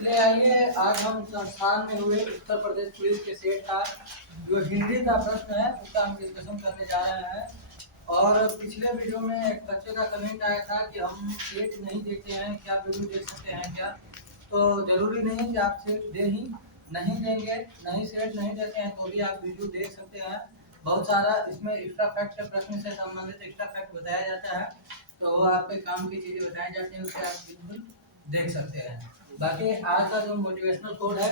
ले आइए, आज हम संस्थान में हुए उत्तर प्रदेश पुलिस के सेट का जो हिंदी का प्रश्न है उसका हम डिस्कशन करने जा रहे हैं। और पिछले वीडियो में एक बच्चे का कमेंट आया था कि हम सेट नहीं देते हैं, क्या वीडियो देख सकते हैं क्या? तो जरूरी नहीं कि आप सेट दे ही नहीं देंगे, नहीं सेट नहीं देते हैं तो भी आप वीडियो देख सकते हैं। बहुत सारा इसमें एक्स्ट्रा फैक्ट प्रश्न से संबंधित एक्स्ट्रा फैक्ट बताया जाता है, तो वो आपके काम की चीजें बताई जाती हैं, उसे आप बिल्कुल देख सकते हैं। बाकी आज का जो मोटिवेशनल कोड है,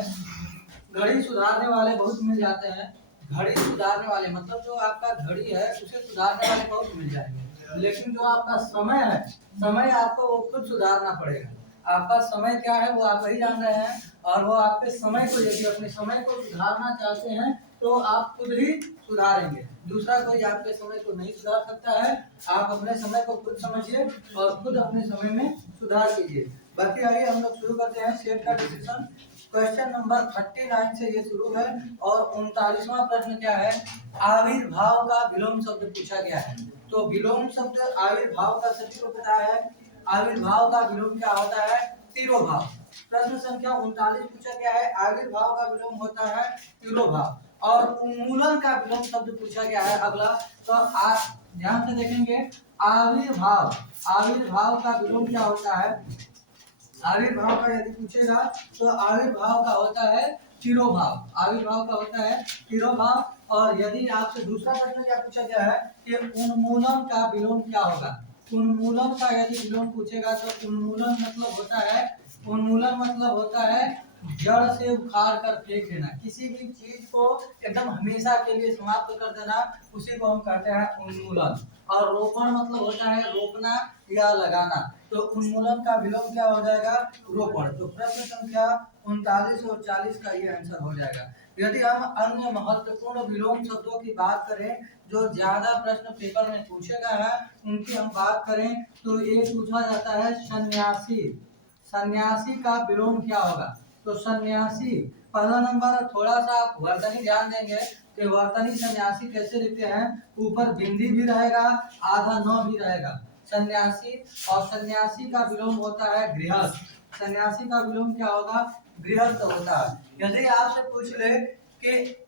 घड़ी सुधारने वाले बहुत मिल जाते हैं। घड़ी सुधारने वाले मतलब जो आपका घड़ी है उसे सुधारने वाले बहुत मिल जाएंगे, लेकिन जो आपका समय है, समय आपको वो खुद सुधारना पड़ेगा। आपका समय क्या है वो आप ही जान रहे हैं, और वो आपके समय को, यदि अपने समय को सुधारना चाहते हैं तो आप खुद ही सुधारेंगे। दूसरा कोई आपके समय को नहीं सुधार सकता है। आप अपने समय को खुद समझिए और खुद अपने समय में सुधार कीजिए। बाकी आइए हम लोग शुरू करते हैं सेट का डिस्कशन। क्वेश्चन नंबर 39 से ये शुरू है और 39वां प्रश्न क्या है? आविर्भाव का विलोम शब्द पूछा गया है। तो विलोम शब्द आविर्भाव का सभी को पता है। आविर्भाव का विलोम क्या होता है? तिरोभाव। प्रश्न संख्या 39 पूछा गया है, आविर्भाव का विलोम होता है तिरोभाव। और उन्मूलन का विलोम शब्द पूछा गया है अगला। तो आप ध्यान से देखेंगे, आविर्भाव, आविर्भाव का विलोम क्या होता है? आविर्भाव का यदि पूछेगा तो आविर्भाव का होता है तिरोभाव। आविर्भाव का होता है तिरोभाव। और यदि आपसे दूसरा प्रश्न क्या पूछा गया है कि उन्मूलन का विलोम क्या होगा? उन्मूलन का यदि विलोम पूछेगा तो उन्मूलन मतलब होता है, उन्मूलन मतलब होता है जड़ से उखाड़ कर फेंक देना, किसी भी चीज को एकदम हमेशा के लिए समाप्त कर देना, उसी को हम कहते हैं उन्मूलन। और रोपण मतलब होता है रोपना या लगाना, तो उन्मूलन का विलोम क्या हो जाएगा? रोपण। तो प्रश्न संख्या 39 और 40 का ये आंसर हो जाएगा। यदि हम अन्य महत्वपूर्ण विलोम शब्दों की बात करें जो ज्यादा प्रश्न पेपर में पूछे गए हैं, उनकी हम बात करें तो ये पूछा जाता है सन्यासी। सन्यासी का विलोम क्या होगा? तो सन्यासी, पहला नंबर थोड़ा सा आप वर्तनी ध्यान देंगे कि वर्तनी सन्यासी कैसे लिखते हैं। ऊपर बिंदी भी रहेगा, आधा न भी रहेगा, सन्यासी। और सन्यासी का विलोम होता है गृहस्थ। सन्यासी का विलोम क्या होगा? गृहस्थ होता है। यदि आपसे पूछ ले कि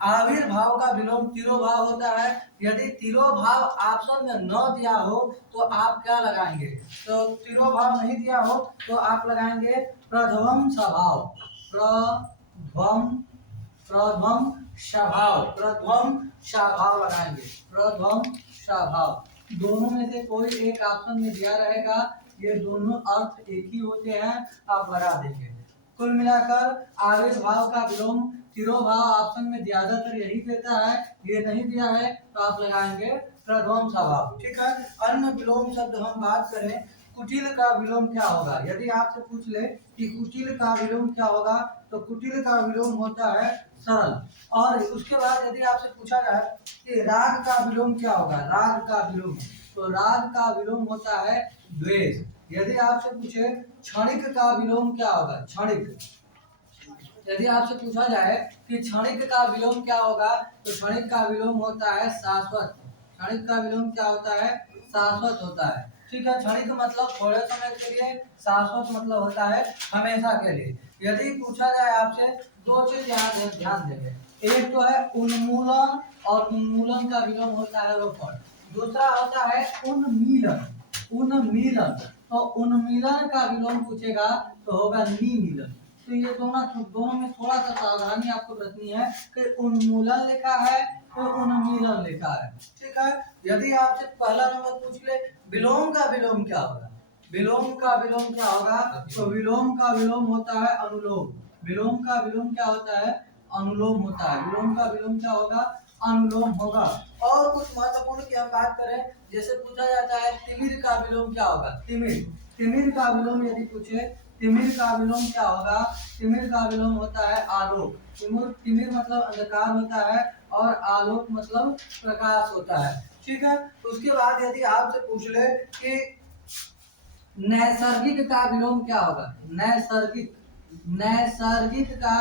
आविर्भाव का विलोम तिरोभाव होता है, यदि तिरोभाव ऑप्शन में न दिया हो तो आप क्या लगाएंगे? तो तिरोभाव नहीं दिया हो तो आप लगाएंगे प्रध्वम स्वभाव। प्रध्वम, प्रध्वम स्वभाव, प्रध्वम स्वभाव लगाएंगे, प्रध्वम स्वभाव। दोनों में से कोई एक ऑप्शन में दिया रहेगा, ये दोनों अर्थ एक ही होते हैं, आप लगा देंगे। कुल मिलाकर आविर्भाव का विलोम तिरोभाव ऑप्शन में ज्यादातर यही देता है, ये नहीं दिया है तो आप लगाएंगे प्रध्वम स्वभाव। ठीक है। अन्य विलोम शब्द हम बात करें, कुटिल का विलोम क्या होगा? यदि आपसे पूछ ले कि कुटिल का विलोम क्या होगा, तो कुटिल का विलोम होता है सरल। और उसके बाद यदि आपसे पूछा जाए कि राग का विलोम क्या होगा? राग का विलोम, तो राग का विलोम होता है द्वेष। यदि आपसे पूछे क्षणिक का विलोम क्या होगा? क्षणिक, यदि आपसे पूछा जाए कि क्षणिक का विलोम क्या होगा, तो क्षणिक का विलोम होता है शाश्वत। क्षणिक का विलोम क्या होता है? शाश्वत होता है। ठीक है। क्षणिक मतलब थोड़े समय के लिए, शाश्वत मतलब होता है हमेशा के लिए। यदि पूछा जाए आपसे, दो चीज यहाँ ध्यान देंगे, एक तो है उन्मूलन, और उन्मूलन का विलोम होता है रोपण। दूसरा होता है उन्मीलन। उन्मीलन, तो उन्मीलन का विलोम पूछेगा तो होगा निमीलन। तो ये दोनों में थोड़ा सा सावधानी आपको बरतनी है कि उन्मूलन लिखा है तो उन्मीलन लिखा है। ठीक है। यदि आपसे पहला नंबर पूछ ले विलोम का विलोम क्या होगा? विलोम का विलोम क्या होगा? तो विलोम का विलोम होता है अनुलोम। विलोम का विलोम क्या होता है? अनुलोम होता है। विलोम का विलोम क्या होगा? अनुलोम होगा। और कुछ महत्वपूर्ण की हम बात करें, जैसे पूछा जाता है तिमिर का विलोम क्या होगा? तिमिर, तिमिर का विलोम यदि पूछे, तिमिर का विलोम क्या होगा? तिमिर का विलोम होता है आलोक। तिमिर मतलब अंधकार होता है और आलोक मतलब प्रकाश होता है। ठीक है। तो उसके बाद यदि आपसे पूछ ले कि नैसर्गिक का विलोम क्या होगा? नैसर्गिक, नैसर्गिक का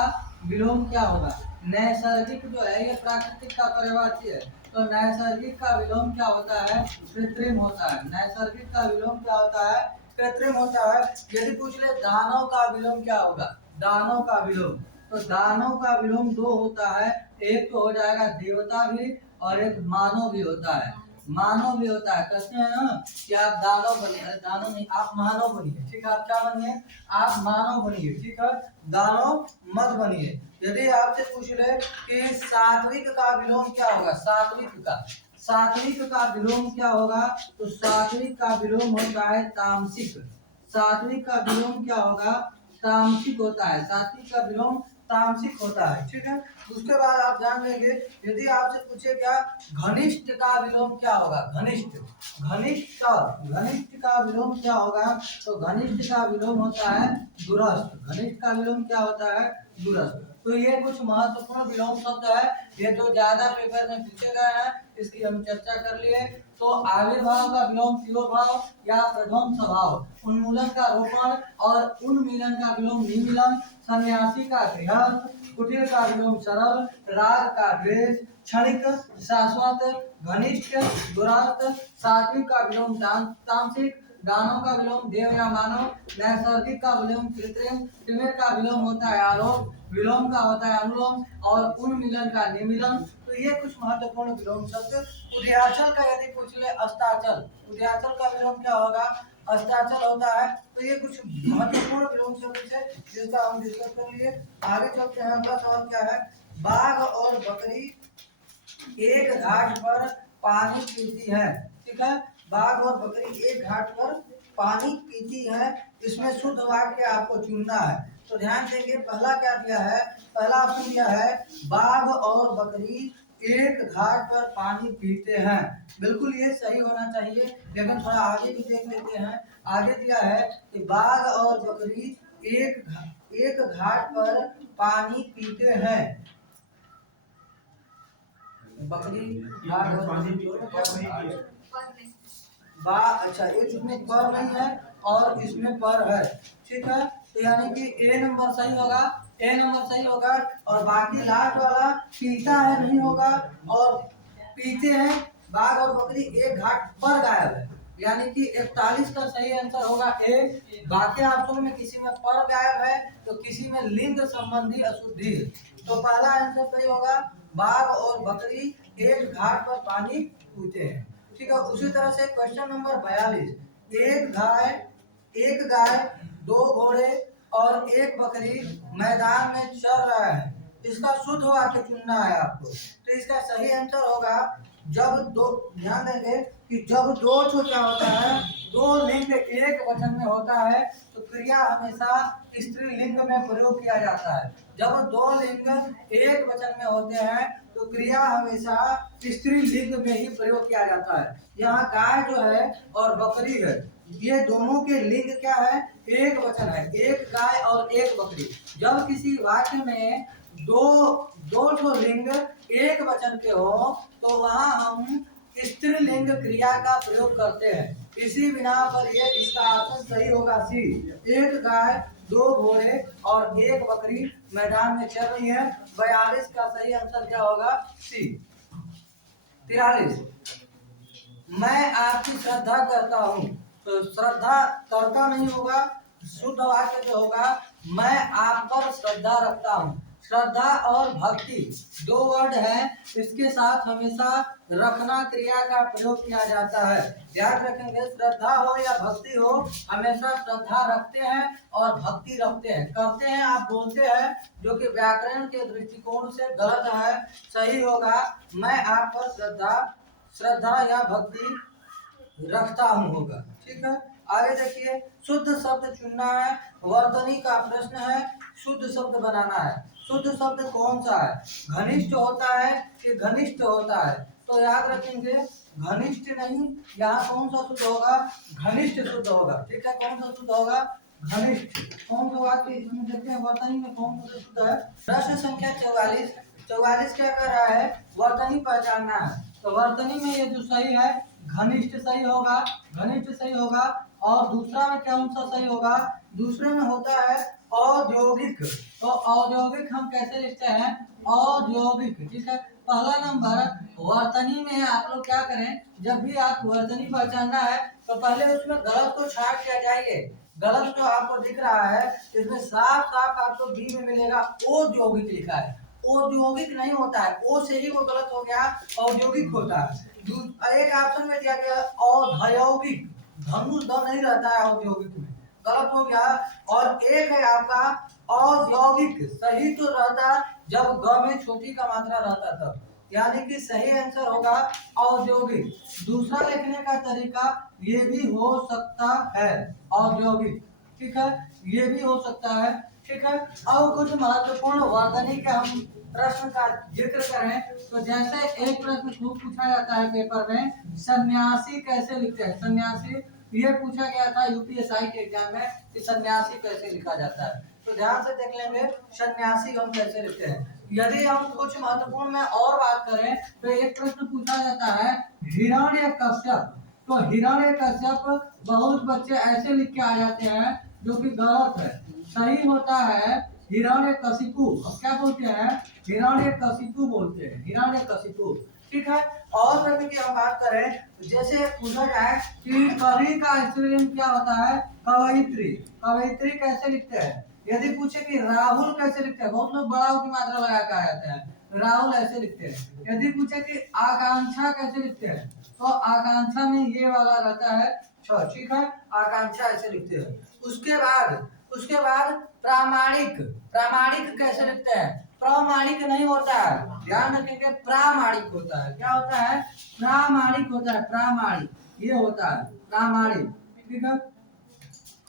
विलोम क्या होगा? नैसर्गिक जो है ये प्राकृतिक का पर्यायवाची है, तो नैसर्गिक का विलोम क्या होता है? कृत्रिम होता है। नैसर्गिक का विलोम क्या होता है? कृत्रिम होता है। यदि पूछ ले दानव का विलोम क्या होगा, दानव का विलोम, तो दानव का विलोम दो होता है, एक तो हो जाएगा देवता भी और एक मानव भी होता है, मानव भी होता है। कहते हैं ना कि आप दानव बनिए, अरे दानव नहीं, आप मानव बनिए, ठीक है, आप क्या बनिए, आप मानव बनिए, ठीक है, दानव मत बनिए। यदि आपसे पूछ ले कि सात्विक का विलोम क्या होगा, सात्विक का विलोम क्या होगा, तो सात्विक का विलोम होता है तामसिक, सात्विक का विलोम क्या होगा, तामसिक होता है, सात्विक का विलोम तामसिक होता है, ठीक है। उसके बाद आप जान लेंगे, यदि आपसे पूछे क्या घनिष्ठ का विलोम क्या होगा, घनिष्ठ, घनिष्ठ का विलोम क्या होगा, तो घनिष्ठ का विलोम होता है दूरस्थ, घनिष्ठ का विलोम क्या होता है, दूरस्थ। तो ये कुछ महत्वपूर्ण विलोम शब्द है, ये जो ज्यादा पेपर में पूछे गए हैं, इसकी हम चर्चा कर लिए। तो आविर्भाव का विलोम तिरोभाव या प्रध्वंस भाव, उन्मूलन का रोपण और उन्मीलन का विलोम निमीलन, सन्यासी का गृहस्थ, कुटिल का विलोम सरल, राग का द्वेष, क्षणिक शाश्वत, घनिष्ठ दूरस्थ, सात्विक का विलोम तामसिक, दानव का विलोम देव या मानव, नैसर्गिक का विलोम कृत्रिम, त्रिमेर का विलोम होता है आरोप, विलोम का होता है अनुलोम और उन्मिलन का निमिलन। तो ये कुछ महत्वपूर्ण विलोम शब्द। उदयाचल का यदि पूछ ले अस्ताचल, उदयाचल का विलोम क्या होगा, अस्ताचल होता है। तो ये कुछ महत्वपूर्ण विलोम शब्द है जिसका हम डिस्कस कर लिए। आगे चलते हैं, अगला सवाल क्या है, बाघ और बकरी एक घाट पर पानी पीती है, ठीक है, बाघ और बकरी एक घाट पर पानी पीती है, इसमें शुद्ध वाक्य आपको चुनना है। तो ध्यान देंगे, पहला क्या दिया है, पहला ऑप्शन दिया है बाघ और बकरी एक घाट पर पानी पीते हैं, बिल्कुल ये सही होना चाहिए, लेकिन थोड़ा आगे भी देख लेते हैं। आगे दिया है कि बाघ और बकरी एक घाट पर पानी पीते हैं, बकरी अच्छा, इसमें पर नहीं है और इसमें पर है, ठीक है, तो यानी कि ए नंबर सही होगा, ए नंबर सही होगा। और बाकी लास्ट वाला पीता है नहीं होगा, और पीते हैं बाघ और बकरी एक घाट पर गायब है, यानी कि 41 का सही आंसर होगा ए। बाकी ऑप्शन में किसी में पर गायब है तो किसी में लिंग संबंधी अशुद्धि, तो पहला आंसर सही होगा, बाघ और बकरी एक घाट पर पानी पीते हैं, ठीक है। उसी तरह से क्वेश्चन नंबर 42, एक गाय दो घोड़े और एक बकरी मैदान में चल रहा है, इसका शुद्ध वाक्य चुनना है आपको। तो इसका सही आंसर होगा, जब दो, ध्यान देंगे कि जब दो तो क्या होता है, दो लिंग एक वचन में होता है तो क्रिया हमेशा स्त्रीलिंग में प्रयोग किया जाता है। जब दो लिंग एक वचन में होते हैं तो क्रिया हमेशा स्त्रीलिंग में ही प्रयोग किया जाता है। यहाँ गाय जो है और बकरी है, ये दोनों के लिंग क्या है, एक वचन है, एक गाय और एक बकरी। जब किसी वाक्य में दो लिंग एक वचन के हो तो वहाँ हम स्त्रीलिंग क्रिया का प्रयोग करते हैं। इसी बिना पर ये इसका ऑप्शन सही होगा सी, एक गाय दो घोड़े और एक बकरी मैदान में चल रही है। 42 का सही आंसर क्या होगा, सी। 43, मैं आपकी श्रद्धा करता हूँ, तो श्रद्धा करता नहीं होगा, शुद्ध वाक्य जो होगा, मैं आप पर श्रद्धा रखता हूँ। श्रद्धा और भक्ति दो वर्ड है, इसके साथ हमेशा रखना क्रिया का प्रयोग किया जाता है। याद रखेंगे, श्रद्धा हो या भक्ति हो, हमेशा श्रद्धा रखते हैं और भक्ति रखते हैं, करते हैं आप बोलते हैं, जो कि व्याकरण के दृष्टिकोण से गलत है। सही होगा, मैं आप पर श्रद्धा या भक्ति रखता हूँ होगा, ठीक है। आगे देखिए, शुद्ध शब्द चुनना है, वर्तनी का प्रश्न है, शुद्ध शब्द बनाना है। शुद्ध शब्द कौन सा है, घनिष्ठ होता है कि घनिष्ठ होता है, तो याद रखेंगे घनिष्ठ नहीं, यहाँ कौन सा शुद्ध होगा, घनिष्ठ शुद्ध होगा, ठीक है। कौन सा शुद्ध होगा, घनिष्ठ। कौन सा वाक्य इसमें देखते हैं, वर्तनी में कौन सा शुद्ध है। प्रश्न संख्या 44 क्या कर रहा है, वर्तनी पहचानना है, तो वर्तनी में ये जो सही है घनिष्ठ सही होगा, घनिष्ठ सही होगा। और दूसरा में कौन सा सही होगा, दूसरे में होता है औद्योगिक, तो औद्योगिक हम कैसे लिखते हैं, औद्योगिक, ठीक है। पहला नंबर वर्तनी वर्तनी में आप लोग क्या करें, जब भी आप वर्तनी पहचानना है तो पहले उसमें गलत को छाट किया जाइए। गलत जो आपको दिख रहा है इसमें साफ साफ आपको बी में मिलेगा औद्योगिक लिखा है, औद्योगिक नहीं होता है, ओ से ही वो गलत हो गया, औद्योगिक होता है। एक ऑप्शन में दिया गया औद्योगिक, धनुष द नहीं रहता है औद्योगिक में, गलत हो गया। और एक है आपका औद्योगिक, सही तो रहता जब ग में छोटी का मात्रा रहता तब, यानी कि सही आंसर होगा औद्योगिक। दूसरा लिखने का तरीका ये भी हो सकता है औद्योगिक, ठीक है, ये भी हो सकता है, ठीक है। और कुछ महत्वपूर्ण वर्तनी के हम प्रश्न का जिक्र करें तो जैसे एक प्रश्न खूब पूछा जाता है पेपर में, सन्यासी कैसे लिखते हैं, सन्यासी ये पूछा गया था यूपीएसआई के एग्जाम में कि सन्यासी कैसे लिखा जाता है, तो ध्यान से देख लेंगे सन्यासी हम कैसे लिखते हैं। यदि हम कुछ महत्वपूर्ण में और बात करें तो एक प्रश्न पूछा जाता है हिरण्यकश्यप, तो हिरण्यकश्यप बहुत बच्चे ऐसे लिख के आ जाते हैं जो कि गलत है, सही होता है हिरण्यकशिपु। अब क्या बोलते हैं, हिरण्यकशिपु बोलते हैं, हिरण्यकशिपु, ठीक है। और प्रश्न की हम बात करें जैसे पूछा जाए कि कवि का स्त्रीलिंग क्या होता है, कवयित्री, कवयित्री कैसे लिखते हैं। यदि पूछे कि राहुल कैसे लिखते हैं, बहुत लोग बड़ा की मात्रा लगा के आ जाते हैं, राहुल ऐसे लिखते हैं। यदि पूछे कि आकांक्षा कैसे लिखते हैं, तो आकांक्षा में ये वाला रहता है छ, ठीक है, आकांक्षा ऐसे लिखते हैं। उसके बाद प्रामाणिक, प्रामाणिक कैसे लिखते हैं, प्रामाणिक नहीं होता है, ध्यान रखेंगे, प्रामाणिक होता है, क्या होता है, प्रामाणिक होता है, प्रामाणिक ये होता है, प्रामाणिक, ठीक है।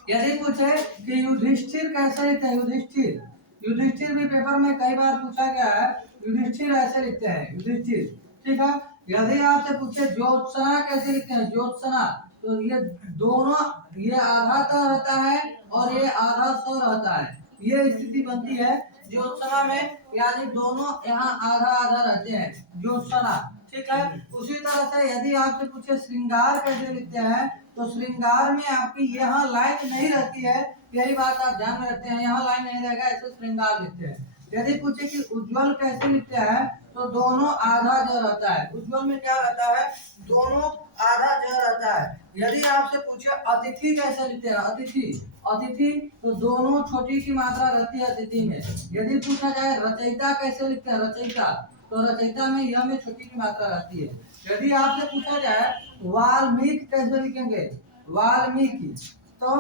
यदि पूछे कि युधिष्ठिर कैसे लिखते हैं, युधिष्ठिर, युधिष्ठिर भी पेपर में कई बार पूछा गया है, युधिष्ठिर ऐसे लिखते हैं, युधिष्ठिर, ठीक है। यदि आपसे पूछे ज्योत्सना कैसे लिखते हैं, ज्योत्सना, तो ये दोनों, ये आधा त रहता है और ये आधा स रहता है, ये स्थिति बनती है ज्योत्सना में, यानी दोनों यहाँ आधा आधा रहते हैं, ज्योत्सना, ठीक है। उसी तरह से यदि आपसे पूछे श्रृंगार कैसे लिखते हैं, तो श्रृंगार में आपकी यहाँ लाइन नहीं रहती है, यही बात आप ध्यान में रखते हैं, यहाँ लाइन नहीं रहेगा, ऐसे श्रृंगार लिखते हैं। यदि पूछे कि उज्जवल कैसे लिखते हैं, तो दोनों आधा ज रहता है, उज्जवल में क्या रहता है, दोनों आधा ज रहता है। यदि आपसे पूछे अतिथि कैसे लिखते हैं, अतिथि, अतिथि, तो दोनों छोटी की मात्रा रहती है अतिथि में। यदि पूछा जाए रचयिता कैसे लिखते हैं, रचयिता, तो रचयिता में यह में छोटी की मात्रा रहती है। यदि आपसे पूछा जाए वाल्मीकि कैसे लिखेंगे, वाल्मीकि, तो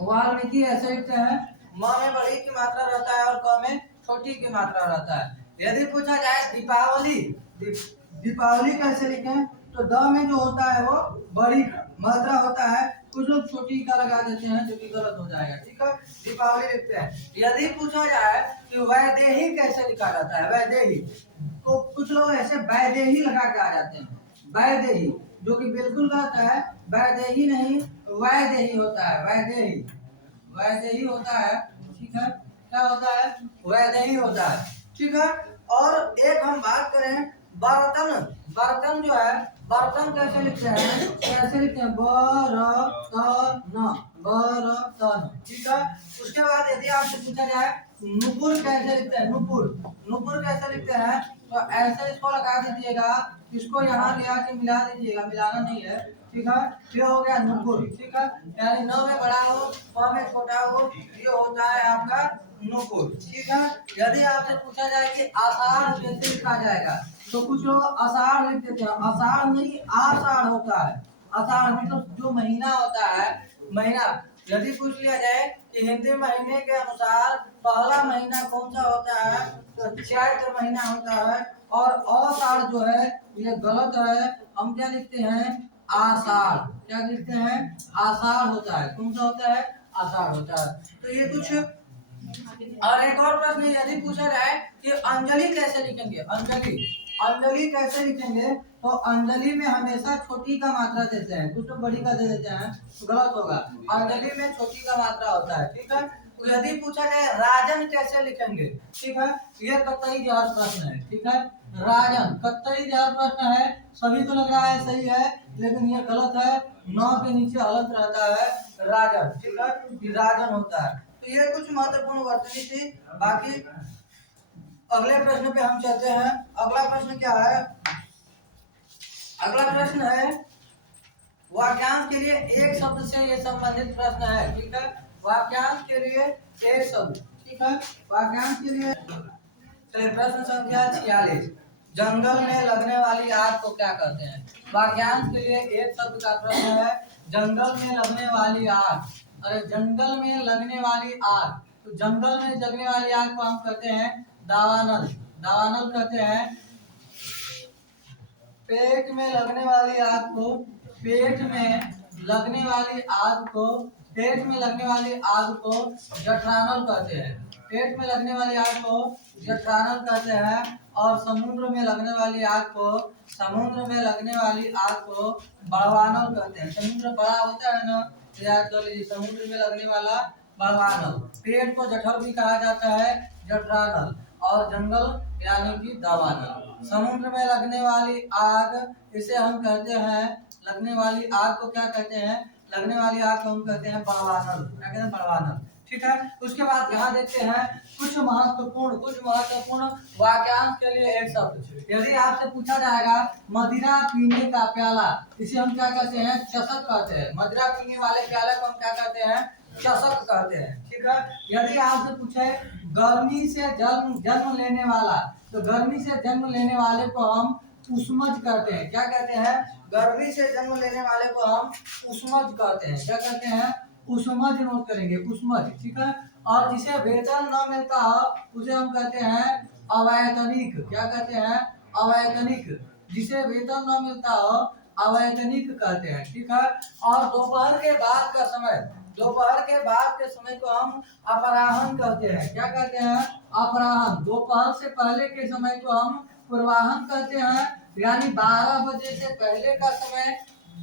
वाल्मीकि ऐसे लिखते हैं, म में बड़ी की मात्रा रहता है और क में छोटी की मात्रा रहता है। यदि पूछा जाए दीपावली, दीपावली कैसे लिखें, तो द में जो होता है वो बड़ी मात्रा होता है, कुछ लोग छोटी का लगा देते हैं जो कि गलत हो जाएगा, ठीक है, दीपावली लिखते हैं। यदि पूछा जाए कि वैदेही कैसे लिखा जाता है, वैदेही, तो कुछ लोग ऐसे वैदेही लगा के आ जाते हैं, वैदेही, जो कि बिल्कुल गलत है, वैदेही नहीं वैदेही होता है, वैदेही, वैदेही होता है, ठीक है, क्या होता है, वैदेही होता है, ठीक है। और एक हम बात करें बर्तन, बर्तन जो है, बर्तन कैसे लिखते हैं, कैसे लिखते हैं, बर्तन, बर्तन, ठीक है। उसके बाद यदि आपसे पूछा जाए नुपुर कैसे लिखते हैं, नुपुर, नुपुर कैसे लिखते हैं, तो ऐसे इसको लगा दीजिएगा, इसको यहाँ ले आके मिला दीजिएगा, मिलाना नहीं है, ठीक है, ये हो गया नुपुर, ठीक है, यानी न में बड़ा हो, प में छोटा हो, ये होता है आपका नुपुर, ठीक है। यदि आपसे पूछा जाए कि आषाढ़ कैसे लिखा जाएगा, तो कुछ लोग आषाढ़ लिख देते हैं, आषाढ़ नहीं आषाढ़ होता है, आषाढ़ मतलब जो महीना होता है, महीना। यदि पूछ लिया जाए कि हिंदी महीने के अनुसार पहला महीना कौन सा होता है, तो चैत्र महीना होता है, और आषाढ़ जो है ये गलत है, हम क्या लिखते हैं, आषाढ़, क्या लिखते हैं, आषाढ़ होता है, कौन सा होता है, आषाढ़ होता है। तो ये कुछ, और एक और प्रश्न यदि पूछा जाए कि अंजलि कैसे लिखेंगे, अंजलि, अंजलि कैसे लिखेंगे, तो अंजलि में हमेशा छोटी का मात्रा देते हैं, कुछ तो बड़ी का दे देते हैं, तो गलत होगा, अंजलि में छोटी का मात्रा होता है, ठीक है। तो यदि पूछा जाए राजन कैसे लिखेंगे, ठीक है, ये कतई जवाब प्रश्न है, ठीक है, राजन कतई जवाब प्रश्न है, सभी को लग रहा है सही है, लेकिन ये गलत है, नौ के नीचे हलंत रहता है राजन, ठीक है, ये राजन होता है। तो ये कुछ महत्वपूर्ण वर्तनी थी। बाकी अगले प्रश्न पे हम चलते हैं। अगला प्रश्न क्या है, अगला प्रश्न है वाक्यांश के लिए एक शब्द से ये संबंधित प्रश्न है। ठीक है, वाक्यांश के लिए एक शब्द। ठीक है, वाक्यांश के लिए प्रश्न संख्या 46, जंगल में लगने वाली आग को क्या कहते हैं। वाक्यांश के लिए एक शब्द का प्रश्न है, जंगल में लगने वाली आग। अरे जंगल में लगने वाली आग, तो जंगल में जगने वाली आग को हम कहते हैं दावानल। दावानल कहते हैं। पेट में लगने वाली आग को, पेट में लगने वाली आग को, पेट में लगने वाली आग को जठरानल कहते हैं। पेट में लगने वाली आग को जठरानल कहते हैं। और समुद्र में लगने वाली आग को, समुद्र में लगने वाली आग को बड़वानल कहते हैं। समुद्र बड़ा होता है ना, याद कर लीजिए, समुद्र में लगने वाला बड़वानल। पेट को जठर भी कहा जाता है, जठरानल, और जंगल यानी कि दावानल। समुद्र में लगने वाली आग, इसे हम कहते हैं, लगने वाली आग को क्या कहते हैं, लगने वाली आग को हम कहते हैं बड़वानल। क्या कहते हैं, बड़वानल। ठीक है, उसके बाद यहाँ देखते हैं कुछ महत्वपूर्ण वाक्यांश के लिए एक शब्द। यदि आपसे पूछा जाएगा मदिरा पीने का प्याला, इसे हम क्या कहते हैं, चषक कहते हैं। मदिरा पीने वाले प्याले को हम क्या कहते हैं, चषक कहते हैं। ठीक है, यदि आपसे पूछे गर्मी से जन्म लेने वाला, तो गर्मी से जन्म लेने वाले को हम उष्मज कहते हैं। क्या कहते हैं, गर्मी से जन्म लेने वाले को हम उष्मज कहते हैं। क्या कहते हैं, उष्मज। नोट करेंगे, उष्मज। ठीक है, और जिसे वेतन न मिलता हो उसे हम कहते हैं अवैतनिक। क्या कहते हैं, अवैतनिक। जिसे वेतन न मिलता हो अवैतनिक कहते हैं। ठीक है, और दोपहर के बाद का समय, दोपहर के बाद के समय को हम अपराहन कहते हैं। क्या कहते हैं, अपराहन। दोपहर से पहले के समय को हम पूर्वाहन कहते हैं। यानी 12 बजे से पहले का समय,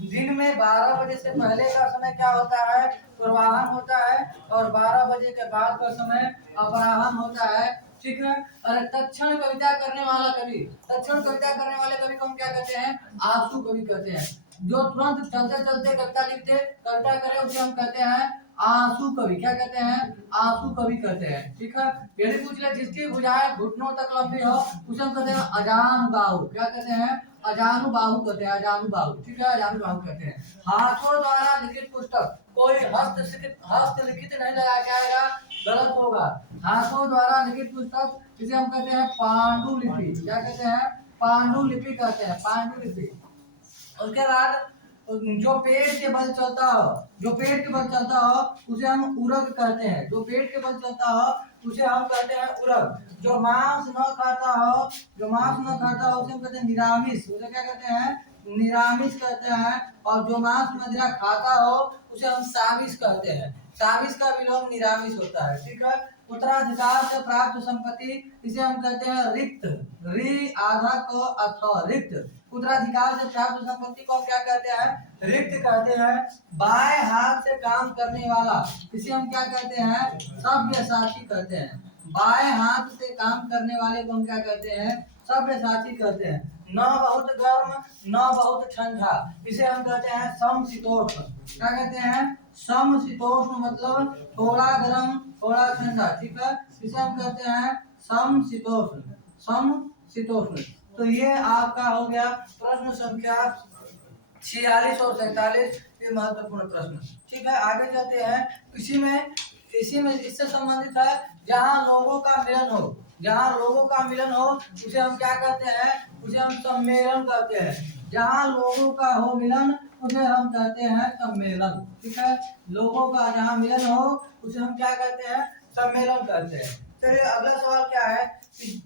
दिन में 12 बजे से पहले का समय क्या होता है, पूर्वाहन होता है, और 12 बजे के बाद का समय अपराहन होता है। ठीक है, और तत्क्षण कविता करने वाला कवि, तत्क्षण कविता करने वाले कवि को हम क्या कहते हैं, आंसू कवि कहते हैं। जो तुरंत चलते चलते कविता लिखते, कविता करे, उसे हम कहते हैं आंसू कवि। क्या कहते हैं, आंसू कवि कहते हैं। ठीक है, यदि पूछ ले जिसकी भुजाएं घुटनों तक लंबी हो उसे हम कहते हैं अजानुबाहु। क्या कहते हैं, अजानुबाहु कहते हैं, अजानुबाहु। ठीक है, अजानुबाहु कहते हैं। हाथों द्वारा लिखित पुस्तक, कोई हस्तलिखित नहीं लगाया जाएगा, गलत होगा। हाथों द्वारा लिखित पुस्तक, जिसे हम कहते हैं पांडुलिपि। क्या कहते हैं, पांडुलिपि कहते हैं, पांडुलिपि। उसके बाद जो पेट के बल चलता हो, जो पेट के बल चलता हो उसे हम उरग कहते हैं। जो पेट के बल चलता हो उसे हम कहते हैं उरग। जो मांस न खाता हो, जो मांस न खाता हो उसे हम कहते हैं निरामिष। उसे क्या कहते हैं, निरामिष कहते हैं। और जो मांस मदिरा खाता हो उसे हम सामिष कहते हैं। सामिष का विलोम निरामिष होता है। ठीक है, उत्तराधिकार से प्राप्त संपत्ति, इसे हम कहते हैं रिक्त। री आधा को अथ, रिक्त। उत्तराधिकार से प्राप्त संपत्ति को हम क्या कहते हैं, रिक्त कहते हैं। बाएं हाथ से काम करने वाला, इसे हम क्या कहते हैं, सव्यसाची कहते हैं। बाएं हाथ से काम करने वाले को हम क्या कहते हैं, सव्यसाची कहते हैं। न बहुत गर्म न बहुत ठंडा, इसे हम कहते हैं समशीतोष्ण। क्या कहते हैं, समशीतोष्ण, मतलब थोड़ा गर्म थोड़ा ठंडा। ठीक है, इसे हम कहते हैं समशीतोष्ण, समशीतोष्ण। तो ये आपका हो गया प्रश्न संख्या 46 और 47, ये महत्वपूर्ण प्रश्न। ठीक है, आगे चलते हैं। इसी में इससे संबंधित है, जहाँ लोगों का मिलन हो, जहाँ लोगों का मिलन हो उसे हम क्या कहते हैं, उसे हम सम्मेलन कहते हैं। जहाँ लोगों का हो मिलन उसे हम कहते हैं सम्मेलन। ठीक है, लोगों का जहाँ मिलन हो उसे हम क्या कहते हैं, सम्मेलन कहते हैं। चलिए अगला सवाल क्या है कि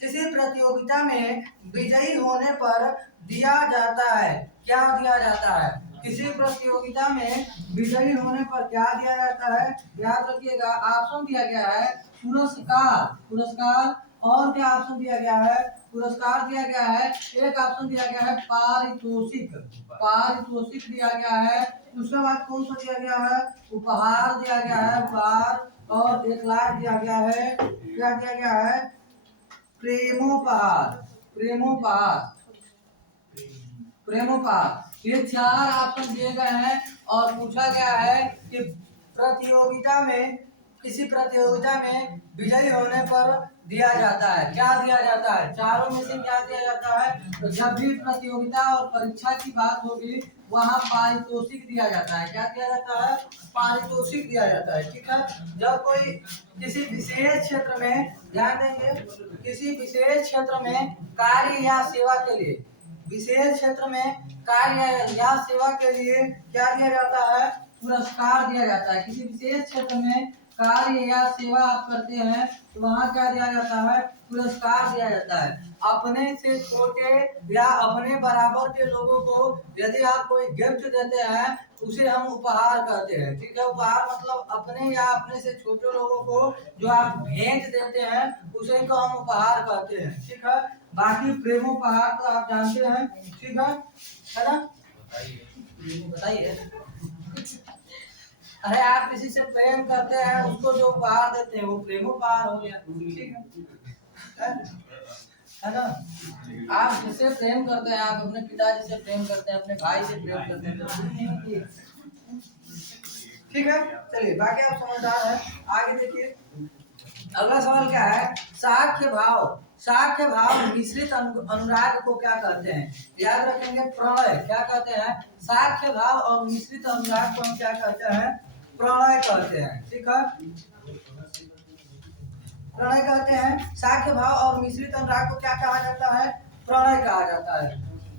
किसी प्रतियोगिता में विजयी होने पर दिया जाता है, क्या दिया जाता है। किसी प्रतियोगिता में विजयी होने पर क्या दिया जाता है, याद रखिएगा। ऑप्शन दिया गया है पुरस्कार, पुरस्कार, और क्या ऑप्शन दिया गया है, पुरस्कार दिया गया है। एक ऑप्शन दिया गया है पारितोषिक, पारितोषिक दिया गया है। उसके बाद कौन सा दिया गया है, उपहार दिया गया है, उपहार। और 1 लाख दिया गया है। क्या दिया गया है, प्रेमोपहार, प्रेमोपहार, प्रेमोपहार। ये 4 ऑप्शन दिए गए हैं और पूछा गया है कि प्रतियोगिता में किसी प्रतियोगिता में विजयी होने पर दिया जाता है। क्या दिया जाता है? चारों में से क्या दिया जाता है? तो जब भी प्रतियोगिता और परीक्षा की बात होगी वहाँ पारितोषिक दिया जाता है। क्या दिया जाता है? पारितोषिक दिया जाता है। ठीक है। जब कोई किसी विशेष क्षेत्र में, ध्यान देंगे, किसी विशेष क्षेत्र में कार्य या सेवा के लिए, विशेष क्षेत्र में कार्य या सेवा के लिए क्या दिया जाता है? पुरस्कार दिया जाता है। किसी विशेष क्षेत्र में कार्य या सेवा आप करते हैं तो वहाँ क्या दिया जाता है? पुरस्कार दिया जाता है। अपने से छोटे या अपने बराबर के लोगों को यदि आप कोई गिफ्ट देते हैं उसे हम उपहार कहते हैं। ठीक है। उपहार मतलब अपने या अपने से छोटे लोगों को जो आप भेंट देते हैं उसे को हम उपहार कहते हैं। ठीक है। बाकी प्रेमोपहार तो आप जानते हैं। ठीक है ना? बताइए। अरे आप किसी से प्रेम करते हैं उसको जो उपहार देते हैं वो प्रेमोपहार हो गया। ठीक है ना? आप जिससे प्रेम करते हैं, आप अपने पिताजी से प्रेम करते हैं, अपने भाई से प्रेम करते हैं, ठीक है। चलिए बाकी आप समझदार हैं। आगे देखिए अगला सवाल क्या है? साख्य भाव। साख्य भाव मिश्रित अनुराग को क्या कहते हैं? याद रखेंगे, प्रणय। क्या कहते हैं? साख्य भाव और मिश्रित अनुराग को हम क्या कहते हैं? प्रणय कहते हैं। ठीक है। प्रणय कहते हैं। साख्य भाव और मिश्रित अनुराग को क्या कहा जाता है? प्रणय कहा जाता है।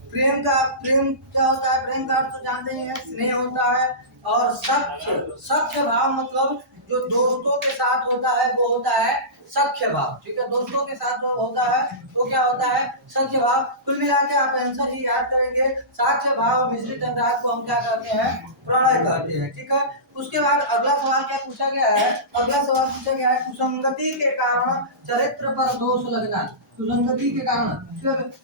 प्रेम क्या होता है? प्रेम का अर्थ तो जानते ही हैं, स्नेह होता है। और सख्य भाव मतलब जो दोस्तों के साथ होता है वो होता है सख्य भाव। ठीक है। दोस्तों के साथ जो होता है वो क्या होता है? सख्य भाव। कुल मिला के आप आंसर ही याद करेंगे। साख्य भाव मिश्रित अनुराग को हम क्या कहते हैं? प्रणय कहते हैं। ठीक है। उसके बाद अगला सवाल क्या पूछा गया है? अगला सवाल पूछा गया है कुसंगति के कारण चरित्र पर दोष लगना। कुसंगति के कारण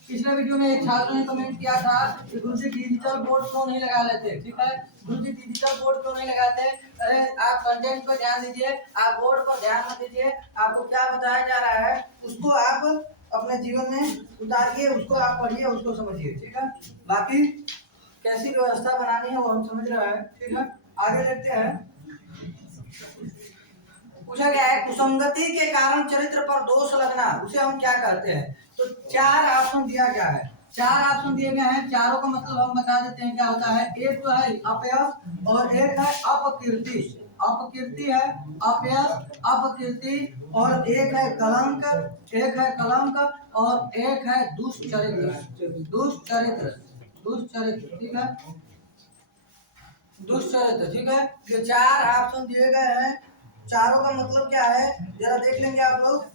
पिछले वीडियो में एक छात्र ने कमेंट किया था कि गुरुजी डिजिटल बोर्ड क्यों नहीं लगा लेते। ठीक है। गुरुजी डिजिटल बोर्ड क्यों नहीं लगाते? अरे आप कंटेंट पर ध्यान दीजिए, आप बोर्ड पर ध्यान मत दीजिए। आपको क्या बताया जा रहा है उसको आप अपने जीवन में उतारिए, उसको आप पढ़िए, उसको समझिए। ठीक है। बाकी कैसी व्यवस्था बनानी है वो हम समझ रहे हैं। ठीक है। आगे देखते हैं। पूछा गया है कुसंगति के कारण चरित्र पर दोष लगना, उसे हम क्या कहते हैं? तो चार ऑप्शन दिया गया है। चार ऑप्शन दिए गए हैं। चारों का मतलब हम बता देते हैं क्या होता है। एक तो है अपयश और एक है अपकीर्ति। अपकीर्ति है, अपयश, अपकीर्ति, और एक है कलंक, एक है कलंक, और एक है दुष्चरित्र। दुष्चरित्र, दुष्चरित्र। ठीक है। दुष्चरित्र। ठीक है। ये चार ऑप्शन दिए गए हैं। चारों का मतलब क्या है जरा देख लेंगे आप लोग।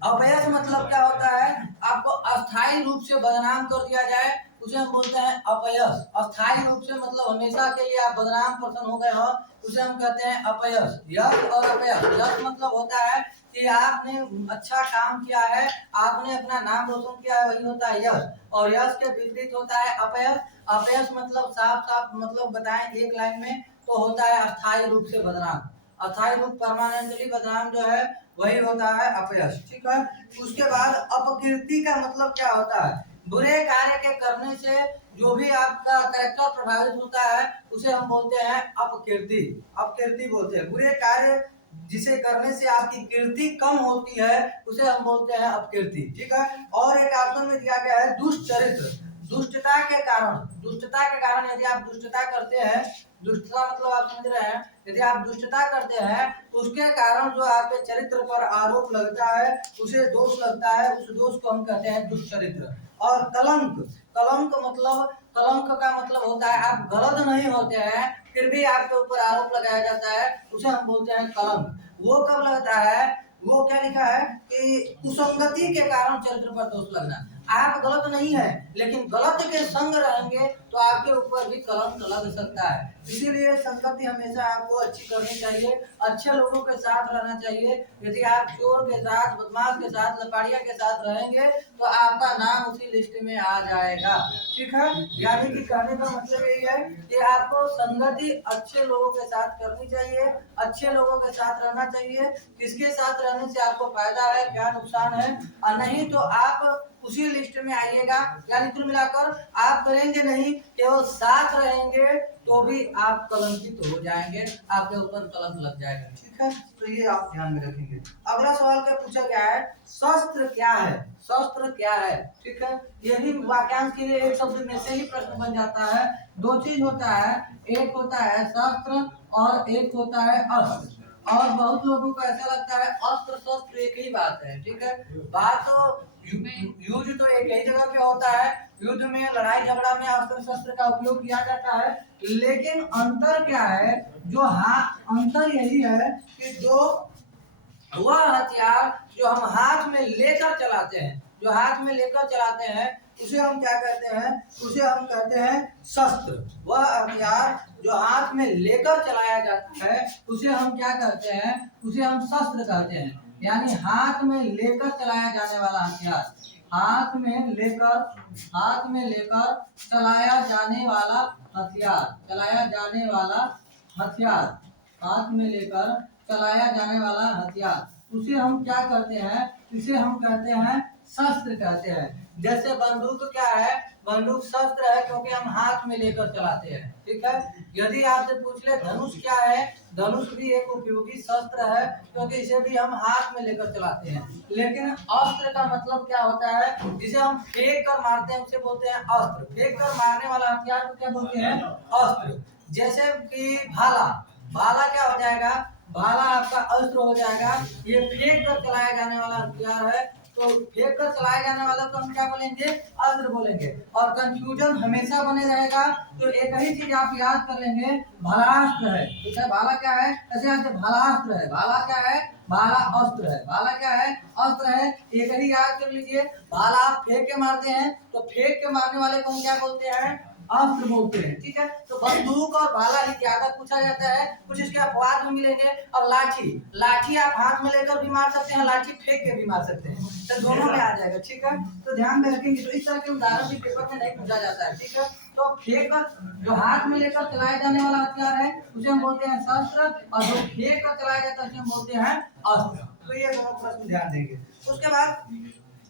अपयश मतलब क्या होता है? आपको अस्थायी रूप से बदनाम कर दिया जाए उसे हम बोलते हैं अपयश। अस्थायी रूप से मतलब हमेशा के लिए आप बदनाम पर्सन हो गए हो उसे हम कहते हैं अपयश। यश और अपयश। यश मतलब होता है कि आपने अच्छा काम किया है, आपने अपना नाम रोशन किया है, वही होता है यश। और यश के विपरीत होता है अपयश। अपयश मतलब साफ साफ मतलब बताएं एक लाइन में तो होता है अस्थायी रूप से बदनाम। अस्थायी रूप परमानेंटली बदनाम जो है वही होता है अपयश। ठीक है। उसके बाद अपकीर्ति का मतलब क्या होता है? बुरे कार्य के करने से जो भी आपका कैरेक्टर प्रभावित होता है उसे हम बोलते हैं अपकीर्ति। अपकीर्ति बोलते हैं बुरे कार्य जिसे करने से आपकी कीर्ति कम होती है उसे हम बोलते हैं अपकीर्ति। ठीक है। और एक ऑप्शन में दिया गया है दुष्चरित्र। दुष्टता के कारण, दुष्टता के कारण यदि आप दुष्टता करते हैं, दुष्टता मतलब आप समझ रहे हैं, यदि आप दुष्टता करते हैं उसके कारण जो आपके चरित्र पर आरोप लगता है उसे दोष लगता है, उस दोष को हम कहते हैं दुष्चरित्र। और कलंक, कलंक मतलब, कलंक का मतलब होता है आप गलत नहीं होते हैं फिर भी आपके ऊपर आरोप लगाया जाता है उसे हम बोलते हैं कलंक। वो कब लगता है? वो क्या लिखा है कि कुसंगति के कारण चरित्र पर दोष लगना। आप गलत नहीं है लेकिन गलत के संग रहेंगे तो आपके ऊपर भी कलंक लग सकता है। इसीलिए संगति हमेशा आपको अच्छी करनी चाहिए, अच्छे लोगों के साथ रहना चाहिए। यदि आप चोर के साथ, बदमाश के साथ, लपाड़िया के साथ रहेंगे तो आपका नाम उसी लिस्ट में आ जाएगा। ठीक है। यानी कि कहने का मतलब यही है कि आपको संगति अच्छे लोगों के साथ करनी चाहिए, अच्छे लोगों के साथ रहना चाहिए। किसके साथ रहने से आपको फायदा है, क्या नुकसान है, और नहीं तो आप उसी लिस्ट में आइएगा। यानी कुल मिलाकर आप करेंगे नहीं केवल साथ रहेंगे तो भी आप कलंकित हो जाएंगे, आपके ऊपर कलंक लग जाएगा। ठीक है, तो ये आप ध्यान में रखेंगे। अगला सवाल क्या पूछा गया है, शस्त्र क्या है, शस्त्र क्या है। ठीक है, यदि वाक्यांश के लिए एक शब्द में से ही प्रश्न बन जाता है। दो चीज होता है, एक होता है शस्त्र और एक होता है अस्त्र। और बहुत लोगों को ऐसा लगता है अस्त्र शस्त्र एक ही बात है। ठीक है, बात तो युद्ध तो एक ही जगह पे होता है, युद्ध में लड़ाई झगड़ा में अस्त्र शस्त्र का उपयोग किया जाता है, लेकिन अंतर क्या है, जो हाँ अंतर यही है कि जो वह हथियार जो हम हाथ में लेकर चलाते हैं, जो हाथ में लेकर चलाते हैं उसे हम क्या कहते हैं, उसे हम कहते हैं शस्त्र। वह हथियार जो हाथ में लेकर चलाया जाता है उसे हम क्या कहते हैं, उसे हम शस्त्र कहते हैं। यानी हाथ में लेकर चलाया जाने वाला हथियार, हाथ में लेकर चलाया जाने वाला हथियार, चलाया जाने वाला हथियार, हाथ में लेकर चलाया जाने वाला हथियार, उसे हम क्या कहते हैं, इसे हम कहते हैं शस्त्र कहते हैं। जैसे बंदूक क्या है, बंदूक शस्त्र है क्योंकि हम हाथ में लेकर चलाते हैं। ठीक है, यदि आपसे पूछ ले धनुष क्या है, धनुष भी एक उपयोगी शस्त्र है क्योंकि इसे भी हम हाथ में लेकर चलाते हैं। लेकिन अस्त्र का मतलब क्या होता है, जिसे हम फेंक कर मारते हैं उसे बोलते हैं अस्त्र। फेंक कर मारने वाला हथियार को क्या बोलते हैं, अस्त्र। जैसे कि भाला, भाला क्या हो जाएगा, भाला आपका अस्त्र हो जाएगा। ये फेंक कर चलाया जाने वाला हथियार है, तो फेंक कर चलाए जाने वाला को हम क्या बोलेंगे, अस्त्र बोलेंगे। और कंफ्यूजन हमेशा बने रहेगा, तो एक ही चीज आप याद कर लेंगे, भालास्त्र है। ठीक है, भाला क्या है, ऐसे यहाँ से भालास्त्र है, भाला क्या है, भाला अस्त्र है, भाला क्या है, अस्त्र है। एक ही याद कर लीजिए, भाला आप फेंक के मारते हैं तो फेंक के मारने वाले को हम क्या बोलते हैं, अस्त्र बोलते हैं। ठीक है, तो बंदूक और भाला ही ज्यादा पूछा जाता है, कुछ इसके अपवाद में मिलेंगे। अब लाठी, लाठी आप हाथ में लेकर भी मार सकते हैं, लाठी फेंक के भी मार सकते हैं, तो दोनों में आ जाएगा। ठीक है, तो ध्यान में रखेंगे। तो इस तरह के उदाहरण भी पेपर में नहीं पूछा जाता है। ठीक है, तो फेंक कर जो हाथ में लेकर चलाए जाने वाला हथियार है उसे हम बोलते हैं शस्त्र, और जो फेंक कर चलाया जाता है उसे हम बोलते हैं अस्त्र। तो ये दोनों प्रश्न ध्यान देंगे। उसके बाद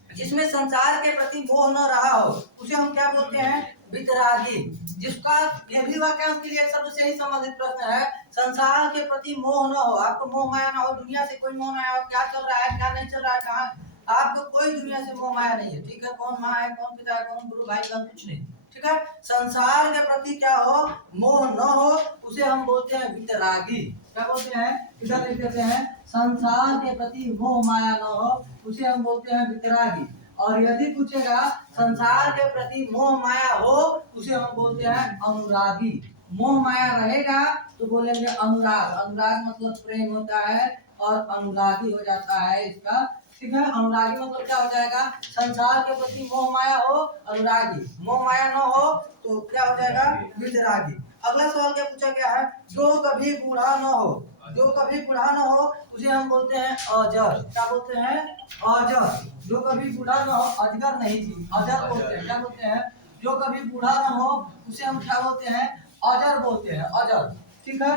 जिसमें संसार के प्रति मोह न रहा हो उसे हम क्या बोलते हैं, वितरागी। जिसका ये भी वाक्यांश के लिए शब्द से ही संबंधित प्रश्न है, संसार के प्रति मोह न हो, आपको मोह माया ना हो, दुनिया से कोई मोह ना हो, क्या चल रहा है क्या नहीं चल रहा है, कहाँ, आपको कोई दुनिया से मोह माया नहीं है। ठीक है, कौन माँ है, कौन पिता है, कौन गुरु भाई बहन, कुछ नहीं। ठीक है, संसार के प्रति क्या हो, मोह न हो, उसे हम बोलते हैं वितरागी। क्या बोलते हैं, इधर लिख देते हैं, संसार के प्रति मोह माया न हो उसे हम बोलते हैं वितरागी। और यदि पूछेगा संसार के प्रति मोह माया हो उसे हम बोलते हैं अनुरागी। मोह माया रहेगा तो बोलेंगे अनुराग, अनुराग मतलब प्रेम होता है और अनुरागी हो जाता है इसका। ठीक है, अनुरागी मतलब क्या हो जाएगा, संसार के प्रति मोह माया हो अनुरागी, मोह माया न हो तो क्या हो जाएगा, वितरागी। अगला सवाल क्या पूछा गया है, जो कभी बूढ़ा न हो, जो कभी बूढ़ा न हो उसे हम बोलते हैं अजर। क्या बोलते हैं, अजर। जो कभी बूढ़ा न हो, अजगर नहीं थी, अजर बोलते हैं। क्या बोलते हैं, जो कभी बूढ़ा न हो उसे हम क्या बोलते हैं, अजर बोलते हैं, अजर। ठीक है,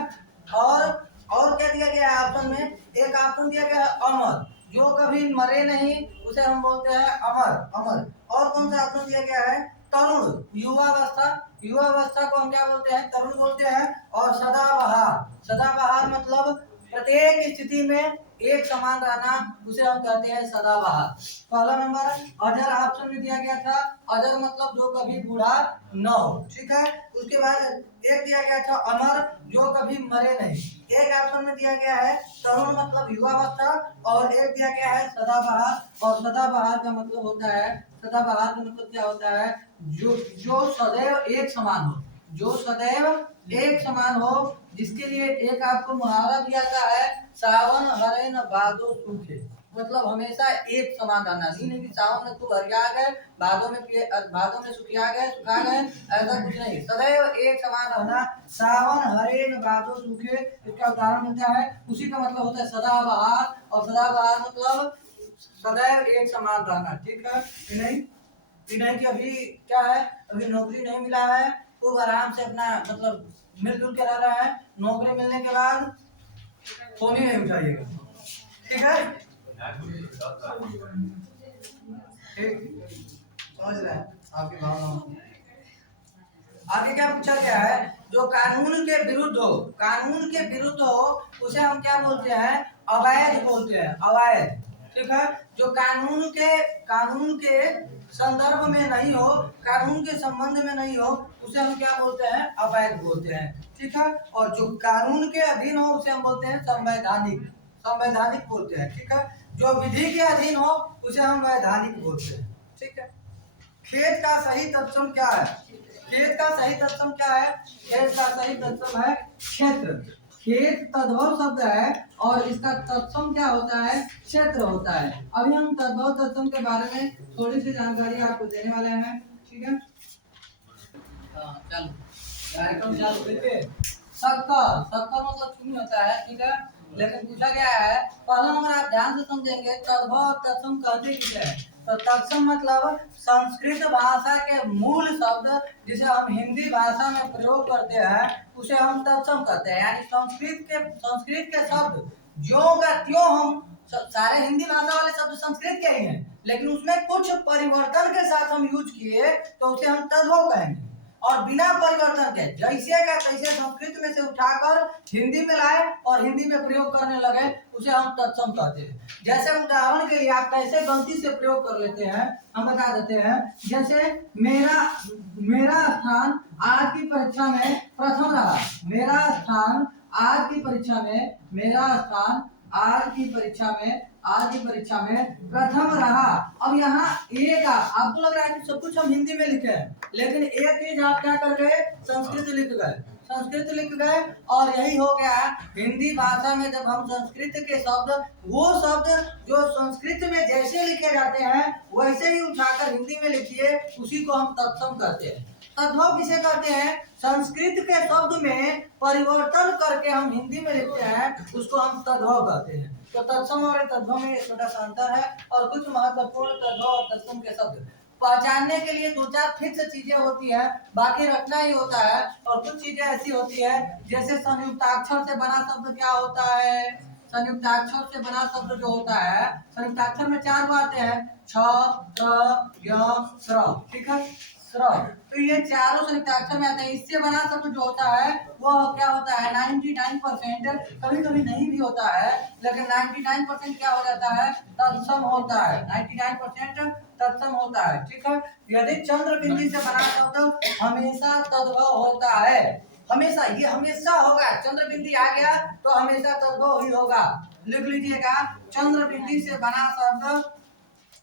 और क्या दिया गया है ऑप्शन में, एक ऑप्शन दिया गया है अमर। जो कभी मरे नहीं उसे हम बोलते हैं अमर, अमर। और कौन सा ऑप्शन दिया गया है, तरुण, युवावस्था, युवावस्था को हम क्या बोलते हैं, तरुण बोलते हैं। और सदाबहार, सदाबहार मतलब प्रत्येक स्थिति में एक समान रहना, उसे हम कहते हैं सदाबहार। पहला नंबर अजर ऑप्शन में दिया गया था, अजर मतलब जो कभी बूढ़ा न हो। ठीक है, उसके बाद एक दिया गया था अमर, जो कभी मरे नहीं। एक ऑप्शन में दिया गया है तरुण मतलब युवावस्था, और एक दिया गया है सदाबहार। और सदाबहार का मतलब होता है, सदाबहार का मतलब क्या होता है, जो सदैव एक समान हो, जो सदैव एक समान हो, जिसके लिए एक आपको मुहावरा दिया गया है, सावन हरे न भादो सूखे। मतलब हमेशा एक समान रहना, नहीं कि सावन में तू हरिया गए, भादों में सुखिया गए, सुखा गए, ऐसा कुछ नहीं, सदैव एक समान रहना। सावन हरे न भादो सूखे, इसका उदाहरण मिलता है, उसी का मतलब होता है सदाबहार। और सदाबहार मतलब सदैव एक समान रहना। ठीक है, नहीं कि अभी क्या है, अभी नौकरी नहीं मिला है, खूब आराम से अपना मतलब मिलजुल के रह रहा है, नौकरी मिलने के बाद फोन ही नहीं उठाइएगा। ठीक है, ठीक, समझ रहे हैं आपकी भावना। आगे क्या पूछा गया है, जो कानून के विरुद्ध हो, कानून के विरुद्ध हो उसे हम क्या बोलते हैं, अवैध बोलते हैं, अवैध। ठीक है, जो कानून के संदर्भ में नहीं हो, कानून के संबंध में नहीं हो, उसे हम क्या बोलते हैं, अवैध बोलते हैं। ठीक है, और जो कानून के अधीन हो उसे हम बोलते हैं संवैधानिक, संवैधानिक बोलते हैं। ठीक है, जो विधि के अधीन हो उसे हम वैधानिक बोलते हैं। ठीक है, खेत का सही तत्सम क्या है, खेत का सही तत्सम क्या है, खेत का सही तत्सम है क्षेत्र। खेत तद्भव शब्द है और इसका तत्सम क्या होता है, क्षेत्र होता है। अभी हम तद्भव तत्सम के बारे में थोड़ी सी जानकारी आपको देने वाले हैं। ठीक है, चलो कार्यक्रम चालू देखिए। शक्कर, शक्कर मतलब चीनी होता है। ठीक है, लेकिन पूछा गया है, पहला नंबर आप ध्यान से समझेंगे, तद्भव और तत्सम कहते किसे हैं। तो तत्सम मतलब संस्कृत भाषा के मूल शब्द जिसे हम हिंदी भाषा में प्रयोग करते हैं उसे हम तत्सम कहते हैं। यानी संस्कृत के शब्द ज्यों का त्यों, हम सारे हिंदी भाषा वाले शब्द संस्कृत के ही हैं, लेकिन उसमें कुछ परिवर्तन के साथ हम यूज किए तो उसे हम तद्भव कहेंगे। और बिना परिवर्तन के जैसे का तैसे संस्कृत में से उठाकर हिंदी में लाए और हिंदी में प्रयोग करने लगे उसे हम तत्सम कहते हैं। जैसे उदाहरण के लिए आप कैसे गलती से प्रयोग कर लेते हैं हम बता देते हैं। जैसे मेरा स्थान आज की परीक्षा में प्रथम रहा, मेरा स्थान आज की परीक्षा में, मेरा स्थान आज की परीक्षा में प्रथम रहा। अब यहाँ ए का आपको लग रहा है कि सब कुछ हम हिंदी में लिखे हैं, लेकिन एक चीज आप क्या कर गए, संस्कृत लिख गए, संस्कृत लिख गए। और यही हो गया हिंदी भाषा में, जब हम संस्कृत के शब्द, वो शब्द जो संस्कृत में जैसे लिखे जाते हैं वैसे ही उठाकर हिंदी में लिखिए, उसी को हम तत्सम कहते हैं। तद्भव किसे कहते हैं, संस्कृत के शब्द में परिवर्तन करके हम हिंदी में लिखते हैं, उसको हम तद्भव कहते हैं। तो तत्सम और तद्भव में एक छोटा सा अंतर है, और कुछ महत्वपूर्ण तद्भव और तत्सम के शब्द पहचानने के लिए दो चार फिक्स चीजें होती है, बाकी रखना ही होता है। और कुछ चीजें ऐसी होती है, जैसे संयुक्ताक्षर से बना शब्द क्या होता है, संयुक्ताक्षर से बना शब्द जो होता है, संयुक्ताक्षर में चार आते हैं, छ, त्र, य, स्र। ठीक है, स्र, तो ये चारों संयुक्ताक्षर में आते हैं। इससे बना शब्द जो होता है वो क्या होता है, 99%, कभी कभी नहीं भी होता है, लेकिन 99% क्या हो जाता है, तत्सम होता है। 99% तत्सम होता है। ठीक है, यदि चंद्र बिंदी से बना शब्द हमेशा तद्भव होता है, हमेशा, ये हमेशा होगा, चंद्र बिंदी आ गया तो हमेशा तद्भव ही होगा। लिख लीजिएगा, चंद्र बिंदी से बना शब्द,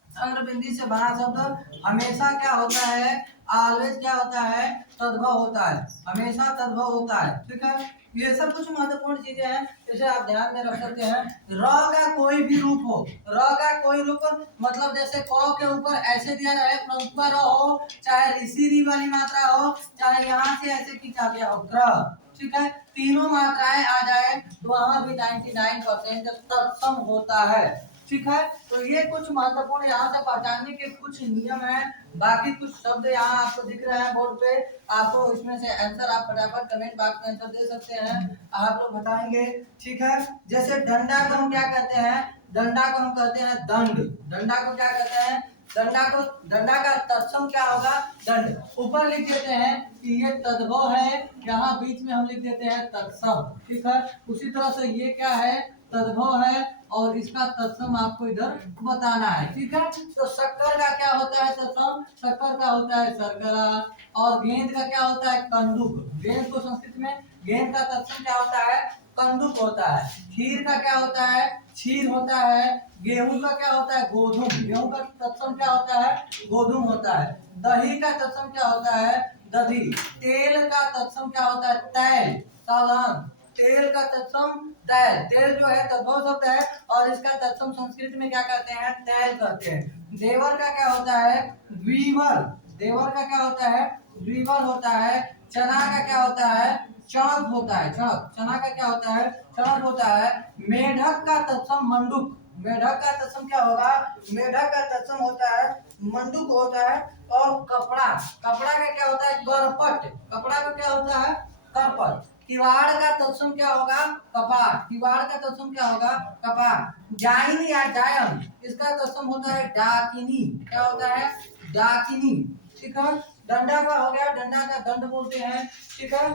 चंद्र बिंदी से बना शब्द हमेशा क्या होता है, ऑलवेज क्या होता है, तद्भव होता है, हमेशा तद्भव होता है। ठीक है, ये सब कुछ महत्वपूर्ण चीजें हैं, जैसे आप ध्यान में रख सकते हैं। र का कोई भी रूप हो, र का कोई रूप मतलब जैसे क के ऊपर ऐसे दिया रहे र हो, चाहे ऋषि री वाली मात्रा हो, चाहे यहाँ से ऐसे खींचा गया हो ग्रह। ठीक है, तीनों मात्राएं आ जाए तो वहां भी 99% तत्सम होता है। ठीक है, तो ये कुछ महत्वपूर्ण यहाँ से पहचानने के कुछ नियम हैं। बाकी कुछ शब्द यहाँ आपको दिख रहे हैं बोर्ड पे, आपको इसमें से आंसर आप फटाफट कमेंट बॉक्स में आंसर दे सकते हैं, आप लोग बताएंगे। ठीक है, जैसे डंडा को हम क्या कहते हैं, डंडा को हम कहते हैं दंड। डंडा को क्या कहते हैं, डंडा का तत्सम क्या होगा, दंड। ऊपर लिख देते हैं कि ये तद्भव है, यहाँ बीच में हम लिख देते हैं तत्सम। ठीक है, उसी तरह से ये क्या है, तद्भव है, और इसका तत्सम आपको इधर बताना है। ठीक है, तो शक्कर का क्या होता है तत्सम, शक्कर का होता है शर्करा। और गेंद का क्या होता है, कंदुक। गेंद को संस्कृत में गेंद का तत्सम क्या होता है, कंदुक होता है। खीर का क्या होता है, क्षीर होता है। गेहूं का क्या होता है, गोधूम। गेहूं का तत्सम क्या होता है, गोधूम होता है। दही का तत्सम क्या होता है, दधी। तेल का तत्सम क्या होता है, तैल। सावधान, तेल का तत्सम तैल। तेल जो है तद्भव शब्द है और इसका तत्सम संस्कृत में क्या कहते हैं, तैल कहते हैं। देवर का क्या होता है, द्विवर। देवर का क्या होता है, द्विवर होता है। चना का क्या होता है, चणक होता है, चणक। चना का क्या होता है, चणक होता है। मेढक का तत्सम मंडूक। मेढक का तत्सम क्या होगा, मेढक का तत्सम होता है मंडूक होता है। और कपड़ा, कपड़ा का क्या होता है, करपट। कपड़ा का क्या होता है, करपट। किवाड़ का तत्सम क्या होगा, कपाट। किवाड़ का तत्सम क्या होगा, कपाट। डाइन या डायन, इसका तत्सम होता है डाकिनी। क्या होता है, डाकिनी। ठीक है, डंडा का हो गया, डंडा का दंड बोलते हैं, ठीक है।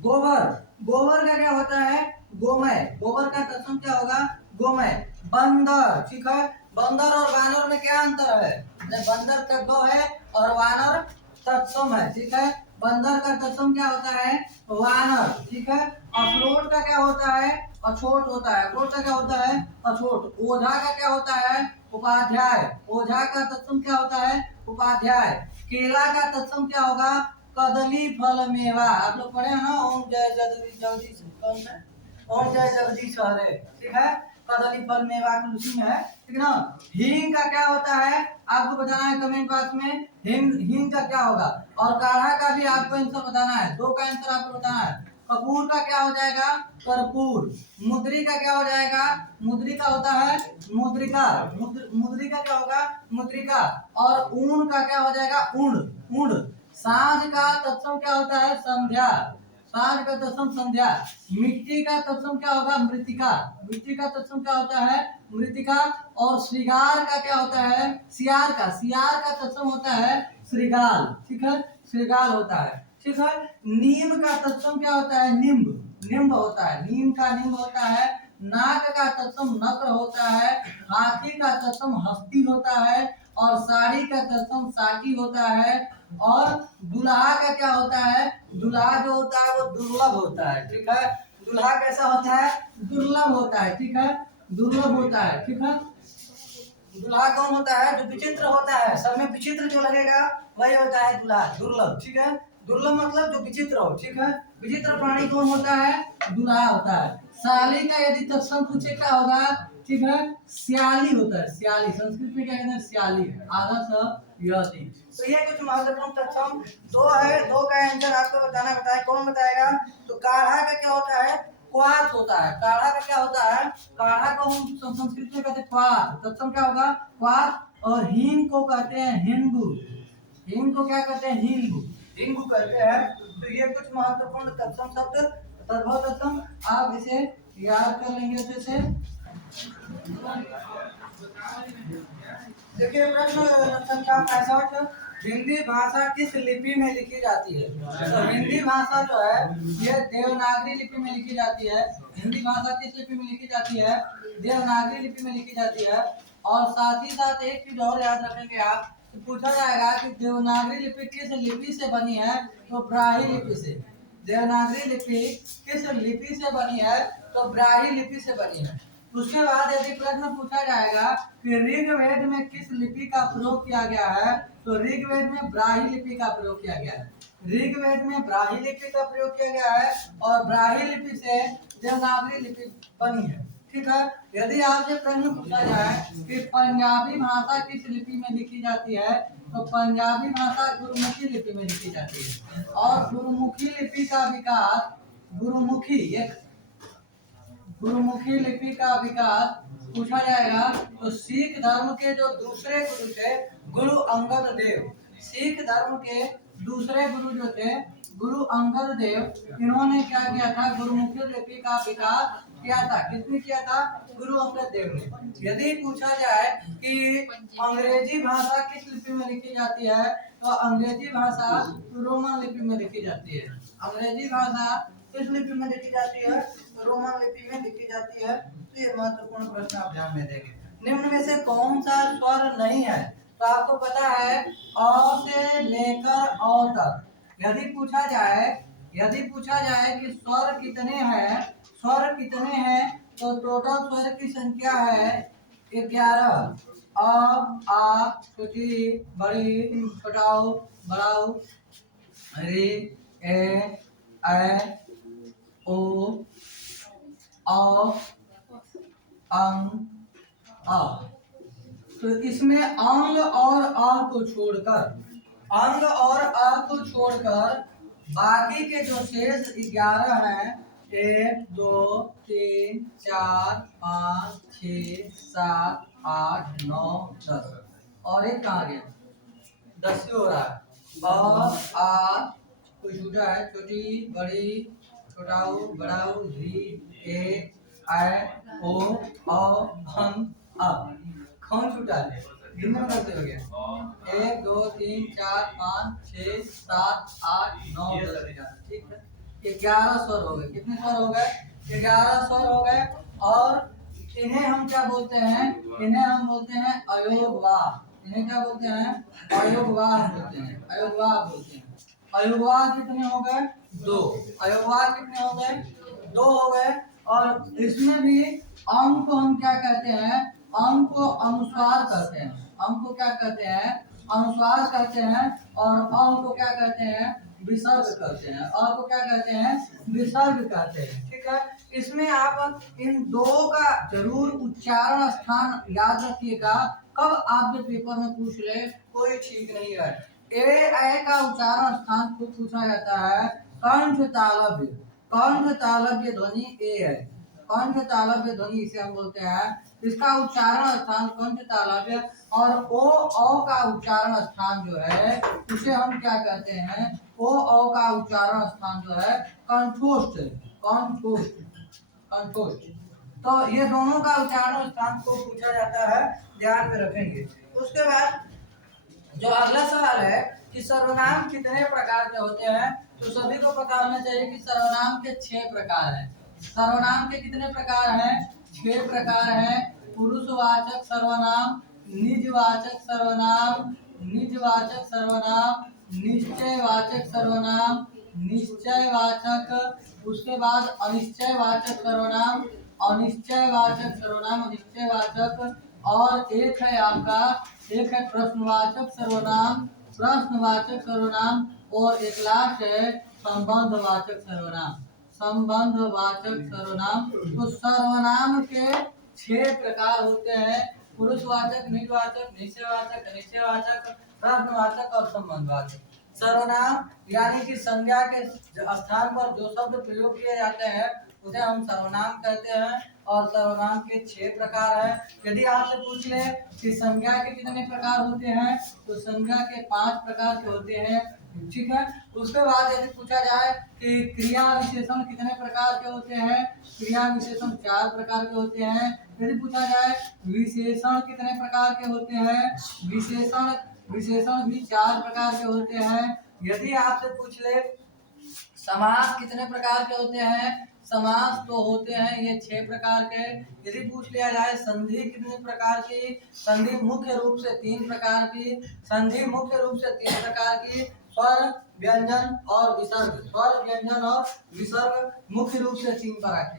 गोबर, गोबर का क्या होता है, गोमय, गोबर का तत्सम क्या होगा, गोमय। बंदर, ठीक है, बंदर और वानर में क्या अंतर है, बंदर तत्व है और वानर तत्सम है, ठीक है। बंदर का तत्सम क्या होता है, वानर, ठीक है। अखरोट का क्या होता है, अछोट होता है। अखरोट का क्या होता है, अछोट। ओझा का क्या होता है, उपाध्याय। ओझा का तत्सम क्या होता है, उपाध्याय। केला का तत्सम क्या होगा, कदली फल मेवा। आप लोग पढ़े हैं ना, ओम जय जगदीश, कौन सा, ओम जय जगदीश हरे, ठीक है। कदली फल मेवा तुलसी में है, ठीक है ना। हींग का क्या होता है, आपको बताना है कमेंट बॉक्स में, हींग, हींग का क्या होगा। और काढ़ा का भी आपको आंसर बताना है, दो का आंसर आपको बताना है। कपूर का क्या हो जाएगा, कर्पूर। मुद्री का क्या हो जाएगा, मुद्री का होता है मुद्रिका। मुद्री का क्या होगा, मुद्रिका। और ऊन का क्या हो जाएगा, ऊण, ऊण। साँझ का तत्सम क्या होता है, संध्या। साँझ का तत्सम संध्या। मिट्टी का तत्सम क्या होगा, मृतिका। मिट्टी का तत्सम क्या होता है, मृतिका। और श्रृंगार का क्या होता है, सियार का। सियार का तत्सम होता है श्रृगाल, ठीक है, श्रृगाल होता है, ठीक है। नीम का तत्सम क्या होता है, निम्ब, निम्ब होता है, नीम का निम्ब होता है। नाग का तत्सम नक्र होता है। हाथी का तत्सम हस्ती होता है। और साड़ी का तत्सम साकी होता है। और दुल्हा का क्या होता है, दुल्हा जो होता है वो दुर्लभ होता है, ठीक है। दुल्हा कैसा होता है, दुर्लभ होता है, ठीक है, दुर्लभ होता है, ठीक है। दुल्हा कौन होता है, जो विचित्र होता है, सब में विचित्र जो लगेगा वही होता है दुल्हा, दुर्लभ, ठीक है। दुर्लभ मतलब जो विचित्र हो, ठीक है। विचित्र प्राणी कौन होता है, दुल्हा होता है। साली का यदि तत्सम पूछे क्या होगा, ठीक है, सियाली होता है, सियाली। संस्कृत में क्या कहते हैं, सियाली। आधा स यदि। तो ये कुछ महत्वपूर्ण तत्सम दो है, दो का आंसर आपको बताना, बताए कौन बताएगा। तो काढ़ा का क्या होता है, क्वाथ होता है। काढ़ा का क्या होता है, काढ़ा को हम संस्कृत में कहते हैं क्वाथ, तत्सम क्या होगा, क्वाथ। और हींग को कहते हैं हिंगू। हींग को क्या कहते हैं, हिंगू, हिंगू कहते हैं। तो ये कुछ महत्वपूर्ण तत्सम शब्द, तद्भव तत्सम, आप इसे याद कर लेंगे अच्छे से। देखिए प्रश्न संख्या 65, हिंदी भाषा किस लिपि में लिखी जाती है। तो हिंदी भाषा जो है ये देवनागरी लिपि में लिखी जाती है। हिंदी भाषा किस लिपि में लिखी जाती है, देवनागरी लिपि में लिखी जाती है। और साथ ही साथ एक चीज और याद रखेंगे आप, तो पूछा जाएगा कि देवनागरी लिपि किस लिपि से बनी है, तो ब्राह्मी लिपि से। देवनागरी लिपि किस लिपि से बनी है, तो ब्राह्मी लिपि से बनी है। उसके बाद यदि प्रश्न पूछा जाएगा कि ऋग्वेद में किस लिपि का प्रयोग किया गया है, तो ऋग्वेद में ब्राह्मी लिपि का प्रयोग किया गया है। ऋग्वेद में ब्राह्मी लिपि का प्रयोग किया गया है और ब्राह्मी लिपि से देवनागरी लिपि बनी है, ठीक है। यदि आपसे प्रश्न पूछा जाए कि पंजाबी भाषा किस लिपि में लिखी जाती है, तो पंजाबी भाषा गुरुमुखी लिपि में लिखी जाती है। और गुरुमुखी लिपि का विकास, गुरुमुखी एक गुरुमुखी लिपि का विकास पूछा जाएगा, तो सिख धर्म के जो दूसरे गुरु थे, गुरु अंगद देव। सिख धर्म के दूसरे गुरु जो थे, गुरु अंगद देव, इन्होंने क्या किया था, गुरुमुखी लिपि का विकास किया था। किसने किया था, गुरु अंगद देव ने। यदि पूछा जाए कि अंग्रेजी भाषा किस लिपि में लिखी जाती है, तो अंग्रेजी भाषा रोमन लिपि में लिखी जाती है। अंग्रेजी भाषा किस लिपि में लिखी जाती है, रोमन लिपि में लिखी जाती है। तो ये महत्वपूर्ण प्रश्न आप ध्यान में देंगे। निम्न में से कौन सा स्वर नहीं है, तो आपको पता है अ से लेकर अ तक। यदि पूछा जाए कि स्वर कितने हैं, स्वर कितने हैं, तो टोटल स्वर की संख्या है 11। आ, छोटी, बड़ी, छोटाऊ, बड़ाऊ, रे, ए, ओ, औ, अंग, आ। तो इसमें अंग और आ को छोड़कर बाकी के जो शेष 11 हैं, 1 2 3 4 5 6 7 8 9 10, और एक कहाँ गया, 10 हो रहा है। अ, आ, कोई छूटा है, छोटी, बड़ी, छोटाऊ, बड़ाऊ, री, ए, ओ, औ, अं, आ। कौन छूटा है, गिनने में करते हो गया 1 2 3 4 5 6 7 8 9 10 11। ठीक है, 11 स्वर हो गए। कितने स्वर हो गए? 11 स्वर हो गए। और इन्हें हम क्या बोलते हैं? इन्हें हम बोलते हैं अयोगवाह। इन्हें क्या बोलते हैं? अयोगवाह बोलते हैं। अयोगवाह बोलते हैं। अयोगवाह कितने हो गए? 2। अयोगवाह कितने हो गए? 2 हो गए। और इसमें भी अंक को हम क्या कहते हैं? अंक को अनुस्वार कहते हैं। अंक को क्या कहते हैं? अनुस्वार कहते हैं। और अंक को क्या कहते हैं? विसर्ग कहते हैं। अंक को क्या कहते हैं? विसर्ग कहते हैं। ठीक है, इसमें आप इन दो का जरूर उच्चारण स्थान याद रखिएगा। कब आपके पेपर में पूछ ले कोई ठीक नहीं है। ए का उच्चारण स्थान को पूछा जाता है कंठ तालव्य। कंठ तालव्य ध्वनि ए है। कंठ तालव्य ध्वनि इसे हम बोलते हैं। इसका उच्चारण स्थान कंठ तालव्य। और ओ का उच्चारण स्थान जो है उसे हम क्या कहते हैं? ओ का उच्चारण स्थान जो है कंठोष्ठ। कंठोष्ठ, कंठोष्ठ। तो ये दोनों का उच्चारण स्थान को पूछा जाता है, ध्यान में रखेंगे। उसके बाद जो अगला सवाल है कि सर्वनाम कितने प्रकार के होते हैं, तो सभी को पता होना चाहिए कि सर्वनाम के 6 प्रकार हैं। सर्वनाम के कितने प्रकार हैं? 6 प्रकार हैं। पुरुषवाचक सर्वनाम, निजवाचक सर्वनाम, निजवाचक सर्वनाम, निश्चयवाचक सर्वनाम, निश्चयवाचक, उसके बाद अनिश्चयवाचक सर्वनाम, अनिश्चयवाचक सर्वनाम, अनिश्चयवाचक, और एक है आपका, एक है प्रश्नवाचक सर्वनाम, प्रश्नवाचक सर्वनाम, और एक लास्ट है संबंधवाचक सर्वनाम, संबंधवाचक सर्वनाम। तो सर्वनाम के 6 प्रकार होते हैं। पुरुषवाचक, निजवाचक, निश्चयवाचक, अनिश्चयवाचक, प्रश्नवाचक और संबंधवाचक। सर्वनाम यानी कि संज्ञा के स्थान पर जो शब्द प्रयोग किए जाते हैं उसे हम सर्वनाम कहते हैं। और सर्वनाम के 6 प्रकार हैं। यदि आपसे पूछ ले कि संज्ञा के कितने प्रकार होते हैं, तो संज्ञा के 5 प्रकार के होते हैं। ठीक है, उसके बाद यदि पूछा जाए कि क्रिया विशेषण कितने प्रकार के होते हैं, क्रिया विशेषण 4 प्रकार के होते हैं। यदि पूछा जाए विशेषण कितने प्रकार के होते हैं, विशेषण विशेषण भी 4 प्रकार के होते हैं। यदि आपसे पूछ ले समास कितने प्रकार के होते हैं, समास तो होते हैं ये 6 प्रकार के। यदि पूछ लिया जाए संधि कितने प्रकार की, संधि मुख्य रूप से 3 प्रकार की। संधि मुख्य रूप से 3 प्रकार की, स्वर, व्यंजन और विसर्ग। स्वर, व्यंजन और विसर्ग मुख्य रूप से 3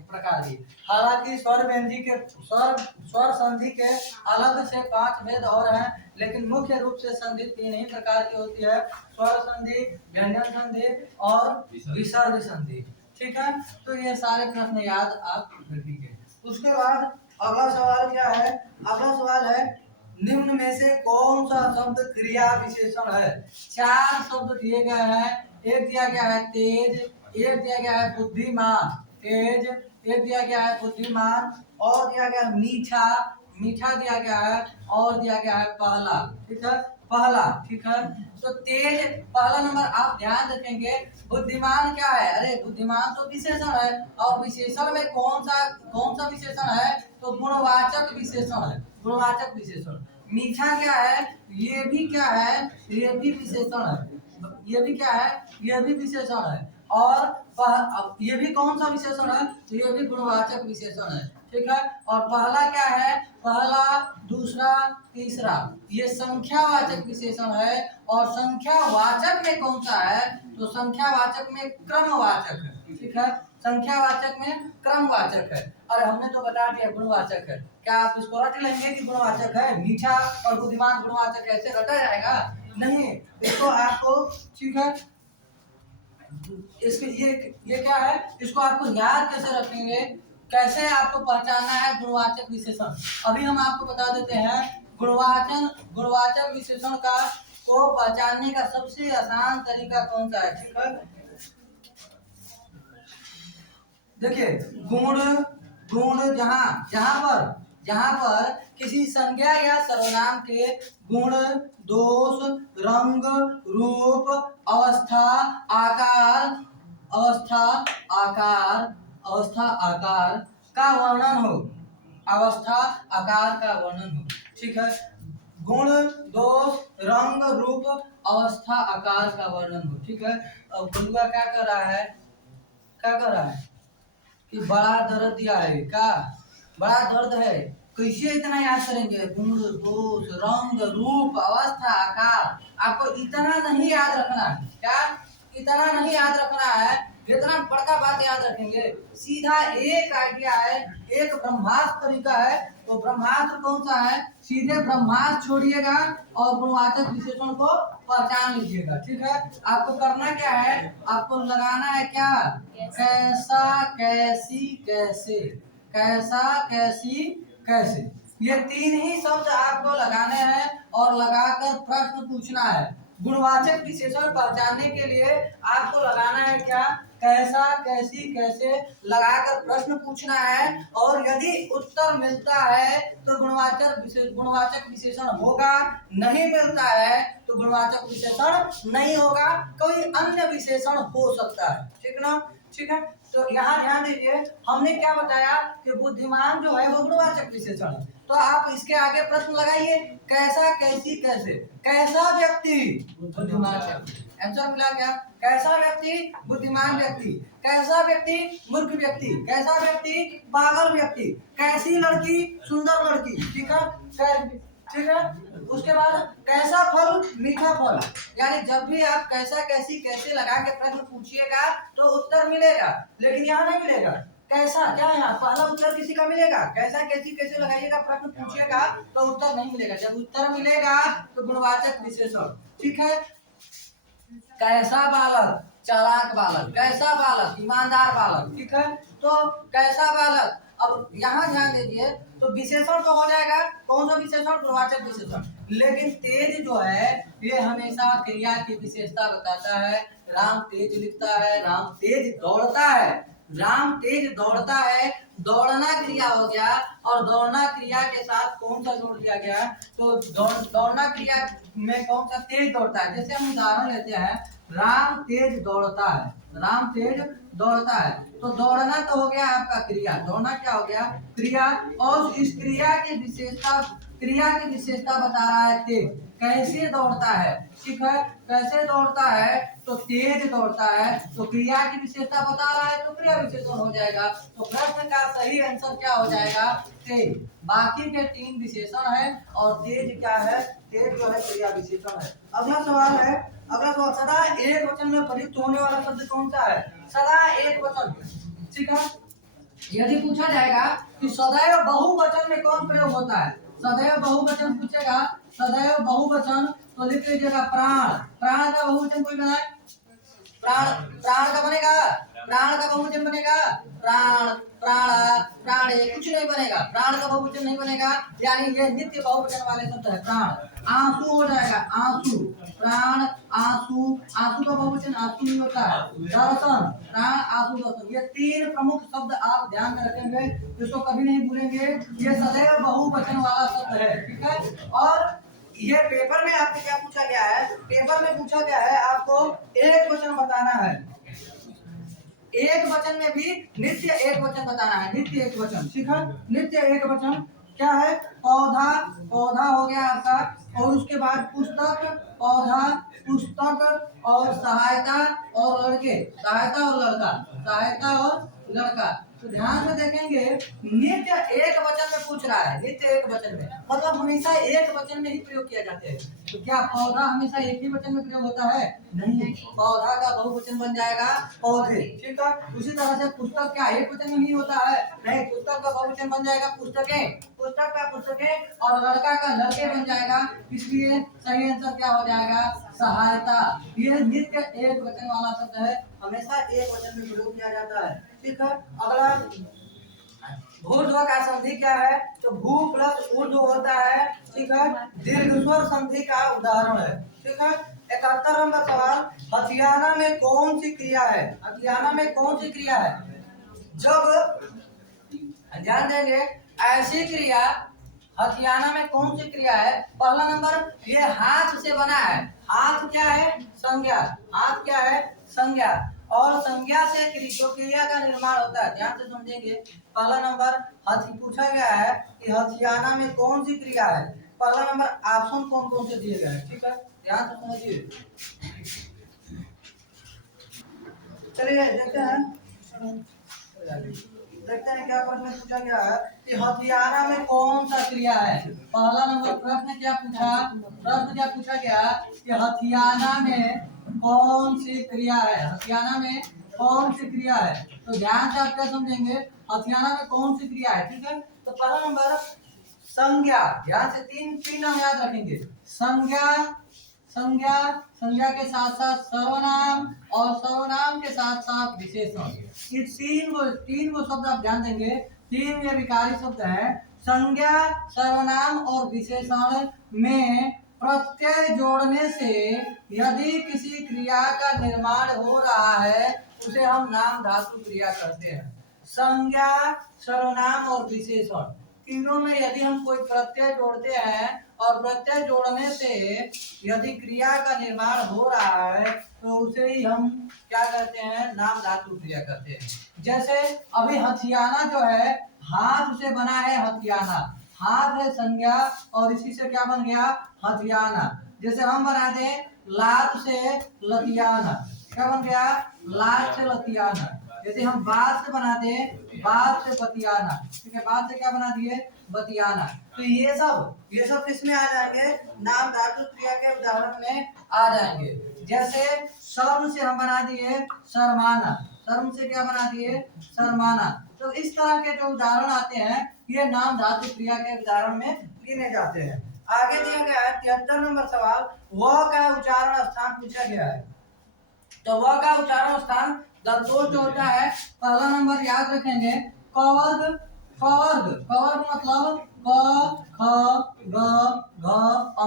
प्रकार की। हालांकि स्वर व्यंजी के स्वर संधि के अलग से 5 भेद और हैं, लेकिन मुख्य रूप से संधि 3 ही प्रकार की होती है, स्वर संधि, व्यंजन संधि और विसर्ग संधि। ठीक है, तो ये सारे प्रश्न याद आप रखिए। उसके बाद अगला सवाल क्या है? अगला सवाल है निम्न में से कौन सा शब्द क्रिया विशेषण है? 4 शब्द दिए गए हैं। एक दिया गया है तेज, एक दिया गया है बुद्धिमान, तेज, एक दिया गया है बुद्धिमान, और दिया गया है मीठा, मीठा दिया गया है, और दिया गया है पहला। ठीक है, पहला। ठीक है, तो तेज पहला नंबर आप ध्यान रखेंगे। बुद्धिमान क्या है? अरे बुद्धिमान तो विशेषण है, और विशेषण में कौन सा विशेषण है? तो गुणवाचक विशेषण है, गुणवाचक विशेषण। मीठा क्या है? ये भी क्या है? ये भी विशेषण है। ये भी क्या है? ये भी विशेषण है। और ये भी कौन सा विशेषण है? ये भी गुणवाचक विशेषण है। ठीक है, और पहला क्या है? पहला, दूसरा, तीसरा, ये संख्यावाचक विशेषण है। और संख्यावाचक में कौन सा है? तो संख्यावाचक में क्रमवाचक है। ठीक है, संख्यावाचक में क्रमवाचक है। और हमने तो बता दिया गुणवाचक है। क्या आप इसको रट लेंगे कि गुणवाचक है? मीठा और बुद्धिमान गुणवाचक ऐसे रटा जाएगा? नहीं, इसको आपको, ठीक है, इसके ये क्या है? इसको आपको याद कैसे रखेंगे, कैसे आपको पहचानना है गुणवाचक विशेषण? अभी हम आपको बता देते हैं। गुणवाचक विशेषण का को पहचानने का सबसे आसान तरीका कौन सा है? ठीक है, देखिए, गुण जहाँ पर किसी संज्ञा या सर्वनाम के गुण, दोष, रंग, रूप, अवस्था, आकार, अवस्था आकार का वर्णन हो, अवस्था आकार का वर्णन हो। ठीक है, गुण, दोष, रंग, रूप, अवस्था, आकार का वर्णन हो। ठीक है, अब गुरुआ क्या कर रहा है, क्या कर रहा है कि बड़ा दर्द दिया है, क्या बड़ा दर्द है, कैसे इतना याद करेंगे, गुण, दोष, रंग, रूप, अवस्था, आकार। आपको इतना नहीं याद रखना है, क्या इतना नहीं याद रखना है, जितना बड़का बात याद रखेंगे। सीधा एक आइडिया है, एक ब्रह्मास्त्र तरीका है। तो ब्रह्मास्त्र कौन सा है, सीधे ब्रह्मास्त्र छोड़िएगा और गुणवाचक विशेषण को पहचान लीजिएगा। ठीक है, आपको करना क्या है, आपको लगाना है क्या, कैसा, कैसी, कैसे, कैसा, कैसी, कैसे, ये तीन ही शब्द आपको लगाने हैं और लगाकर प्रश्न पूछना है। गुणवाचक विशेषण पहचानने के लिए आपको लगाना है क्या, कैसा, कैसी, कैसे लगाकर प्रश्न पूछना है। और यदि उत्तर मिलता है तो गुणवाचक विशेषण होगा, नहीं मिलता है तो गुणवाचक विशेषण नहीं होगा, कोई अन्य विशेषण हो सकता है। ठीक ना, ठीक है। तो यहाँ ध्यान दीजिए, हमने क्या बताया कि बुद्धिमान जो है वो गुणवाचक विशेषण है। तो आप इसके आगे प्रश्न लगाइए, कैसा, कैसी, कैसे। कैसा व्यक्ति बुद्धिमान व्यक्ति, आंसर मिला क्या, कैसा व्यक्ति बुद्धिमान व्यक्ति, कैसा व्यक्ति मूर्ख व्यक्ति, कैसा व्यक्ति पागल व्यक्ति, कैसी लड़की सुंदर लड़की। ठीक है, ठीक है। उसके बाद कैसा फल मीठा फल, यानी जब भी आप कैसा, कैसी, कैसे लगा के प्रश्न पूछिएगा तो उत्तर मिलेगा, लेकिन यहाँ नहीं मिलेगा। कैसा क्या है, यहाँ पहला उत्तर किसी का मिलेगा, कैसा, कैसी, कैसे लगाइएगा प्रश्न पूछिएगा तो उत्तर नहीं मिलेगा। जब उत्तर मिलेगा तो गुणवाचक विशेषण। ठीक है, कैसा बालक चालाक बालक, कैसा बालक ईमानदार बालक। ठीक है, तो कैसा बालक, अब यहाँ ध्यान दीजिए, तो विशेषण तो हो जाएगा, कौन सा विशेषण, गुणवाचक विशेषण। लेकिन तेज जो है ये हमेशा क्रिया की विशेषता बताता है। राम तेज लिखता है, राम तेज दौड़ता है, राम तेज दौड़ता है, दौड़ना क्रिया हो गया, और दौड़ना क्रिया के साथ कौन सा जोड़ दिया गया, तो दौड़ना क्रिया में कौन सा, तेज दौड़ता है। जैसे हम उदाहरण लेते हैं, राम तेज दौड़ता है, राम तेज दौड़ता है, तो दौड़ना तो हो गया आपका क्रिया, दौड़ना क्या हो गया, क्रिया। और इस क्रिया की विशेषता, क्रिया की विशेषता बता रहा है तेज, कैसे दौड़ता है। ठीक है, कैसे दौड़ता है, तो तेज दौड़ता है, तो क्रिया की विशेषता बता रहा है तो क्रिया विशेषण हो जाएगा। तो प्रश्न का सही आंसर क्या हो जाएगा, तेज। बाकी के तीन विशेषण है और तेज क्या है, तेज जो है क्रिया विशेषण है। अगला सवाल है, अगला सवाल, सदा एक वचन में प्रयुक्त होने वाला शब्द कौन सा है, सदा एक वचन। ठीक है, यदि पूछा जाएगा कि सदैव बहुवचन में कौन प्रयोग होता है, सदैव बहुवचन पूछेगा, सदैव बहुवचन तो लिख लीजिएगा प्राण, प्राण का बहुवचन कोई बनाए, प्राण, प्राण का बनेगा, प्राण का बहुवचन बनेगा, प्राण, प्राणा, प्राणे, कुछ नहीं बनेगा, प्राण का बहुवचन नहीं बनेगा, यानी ये नित्य बहुवचन वाले शब्द है। प्राण, आंसू हो जाएगा, आंसू, प्राण, आंसू, आंसू का बहुवचन आंसू नहीं होता है। दर्शन, प्राण, आंसू, दर्शन, ये तीन प्रमुख शब्द आप ध्यान में रखेंगे, इसको कभी नहीं भूलेंगे, ये सदैव बहुवचन वाला शब्द है। ठीक है, और ये पेपर में आपसे क्या पूछा गया है, पेपर में पूछा गया है आपको एक वचन बताना है, एक वचन में भी नित्य एक वचन बताना है, नित्य एक वचन। ठीक है, नित्य एक वचन क्या है, पौधा, पौधा हो गया आपका, और उसके बाद पुस्तक, पौधा, पुस्तक, और सहायता और लड़के, सहायता और लड़का, सहायता और लड़का। तो ध्यान से देखेंगे, नित्य एक वचन में पूछ रहा है, नित्य एक वचन में, मतलब हमेशा एक वचन में ही प्रयोग किया जाते हैं। तो क्या पौधा हमेशा एक ही वचन में प्रयोग होता है, नहीं, पौधा का बहुवचन बन जाएगा पौधे। ठीक है, उसी तरह से पुस्तक क्या एक वचन में ही होता है, नहीं, पुस्तक का बहुवचन बन जाएगा पुस्तकें, पुस्तक का पुस्तकें, और लड़का का लड़के बन जाएगा, इसलिए सही आंसर क्या हो जाएगा, सहायता। यह नित्य एक वचन वाला शब्द है, हमेशा एक वचन में प्रयोग किया जाता है। ठीक है, अगला भूर्ध्व का संधि क्या है, तो भू प्लस ऊर्ध्व होता है। ठीक है, दीर्घ स्वर संधि का उदाहरण है। ठीक है, 71 नंबर सवाल, हथियाना में कौन सी क्रिया है, हथियाना में कौन सी क्रिया है, जब ध्यान देंगे ऐसी क्रिया, हथियाना में कौन सी क्रिया है, पहला नंबर ये हाथ से बना है, हाथ क्या है, संज्ञा, हाथ क्या है, संज्ञा, और संज्ञा से जो क्रिया का निर्माण होता है, ध्यान से समझेंगे। पहला नंबर पूछा गया है कि हथियाना में कौन सी क्रिया है, पहला नंबर ऑप्शन कौन कौन से दिए गए हैं, ठीक है, ध्यान से समझिए। चलिए देखते हैं क्या प्रश्न पूछा गया है कि हथियाना में कौन सा क्रिया है। पहला नंबर प्रश्न क्या पूछा गया कि हथियाना में कौन सी क्रिया है, हथियाना में कौन सी क्रिया है। तो ध्यान से आप क्या समझेंगे, हथियाना में कौन सी क्रिया है, ठीक है। तो पहला नंबर संज्ञा, ध्यान से तीन नाम याद रखेंगे। संज्ञा संज्ञा के साथ साथ सर्वनाम और सर्वनाम के साथ साथ विशेषण। ये तीन गो शब्द आप ध्यान देंगे, तीन ये विकारी शब्द है। संज्ञा, सर्वनाम और विशेषण में प्रत्यय जोड़ने से यदि किसी क्रिया का निर्माण हो रहा है उसे हम नाम धातु क्रिया करते हैं। संज्ञा, सर्वनाम और विशेषण तीनों में यदि हम कोई प्रत्यय जोड़ते हैं और प्रत्यय जोड़ने से यदि क्रिया का निर्माण हो रहा है तो उसे ही हम क्या करते हैं, नाम धातु क्रिया करते हैं। जैसे अभी हथियाना जो है, हाथ से बना है हथियाना, हाथ है संज्ञा और इसी से क्या बन गया, हथियाना। जैसे हम बना दें लात से लतियाना, क्या बन गया, लात से लतियाना। यदि हम बात से बना दें बात से बतियाना, ठीक है, बात से क्या बना दिए, बतियाना। तो ये सब किसमें आ जाएंगे, नाम धातु क्रिया के उदाहरण में आ जाएंगे। जैसे शर्म से हम बना दिए शर्माना, शर्म से क्या बना दिए, शर्माना। तो इस तरह के जो उदाहरण आते हैं ये नाम धातु क्रिया के उदाहरण में गिने जाते हैं। आगे दिया गया है 73 नंबर सवाल, वह का उच्चारण स्थान पूछा गया है। तो वह का उच्चारण स्थान दंतोष जो होता है, पहला नंबर याद रखेंगे कवर्ग, कवर्ग मतलब क ख ग घ अ,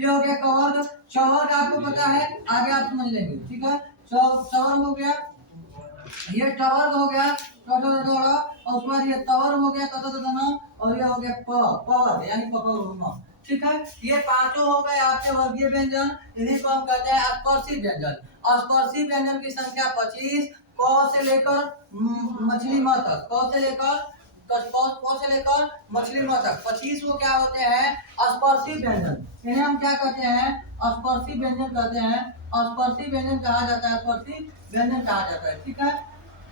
ये हो गया कवर्ग। चवर्ग आपको पता है, आगे आप समझ लेंगे, ठीक है। चवर्ग हो गया, ये टवर्ग हो गया, और उसके बाद ये तवर्ग हो गया, और ये हो गया पवर्ग यानी पवर्ग, ठीक है। ये पांचों हो गए आपके वर्गीय व्यंजन, इन्हीं को हम कहते हैं स्पर्शी व्यंजन। स्पर्शी व्यंजन की संख्या 25, क से लेकर मछली म तक, क से लेकर मछली म तक 25 वो क्या होते हैं, स्पर्शी व्यंजन। इन्हें हम क्या कहते हैं, स्पर्शी व्यंजन कहते हैं। स्पर्शी व्यंजन कहा जाता है, स्पर्शी व्यंजन कहा जाता है, ठीक है।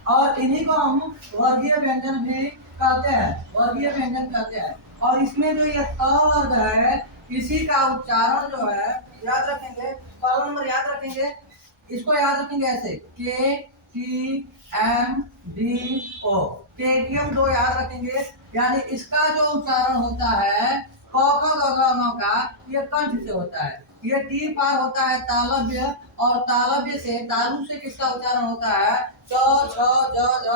और इन्हीं को हम वर्गीय व्यंजन भी कहते हैं, वर्गीय व्यंजन कहते हैं। और इसमें जो ये त वर्ग है, इसी का उच्चारण जो है याद रखेंगे, पहला नंबर याद रखेंगे, इसको याद रखेंगे ऐसे K T M D O, KTM दो याद रखेंगे। यानी इसका जो उच्चारण होता है क ख ग घ म का, ये कंठ से होता है। ये टी पार होता है तालव्य, और तालव्य से तालु से किसका उच्चारण होता है, च छ ज झ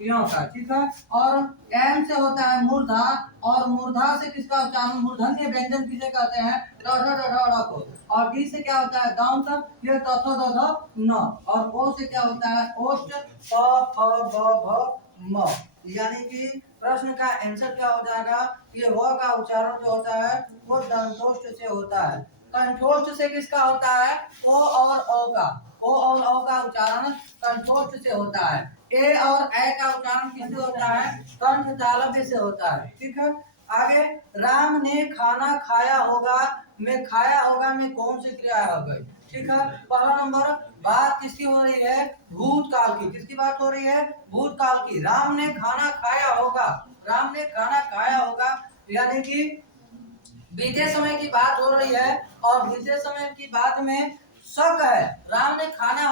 यों का, ठीक है। और एम से होता है मूर्धा, और मूर्धा से किसका उच्चारण, मूर्धन्य व्यंजन किसे कहते हैं, ड ढ ढ ढ को। और डी से क्या होता है दांत, ये त थ द ध न। और ओ से क्या होता है ओष्ठ, प फ ब भ म। यानी कि प्रश्न का आंसर क्या हो जाएगा, ये व का उच्चारण जो होता है वो दंतोष्ठ से होता है। कंठोष्ठ से किसका होता है, ओ और औ का, ओ और औ का उच्चारण कंठोष्ठ से होता है। ए और ए का उच्चारण किससे होता है, कंठ तालव्य से होता है, ठीक है। आगे राम ने खाना खाया होगा में खाया होगा में कौन सी क्रिया हो गई, ठीक है। पहला नंबर बात किसकी हो रही है, भूतकाल की। किसकी बात हो रही है, भूतकाल की। राम ने खाना खाया होगा, राम ने खाना खाया होगा यानी कि बीते समय की बात हो रही है, और बीते समय की बात में शक है, राम ने खाया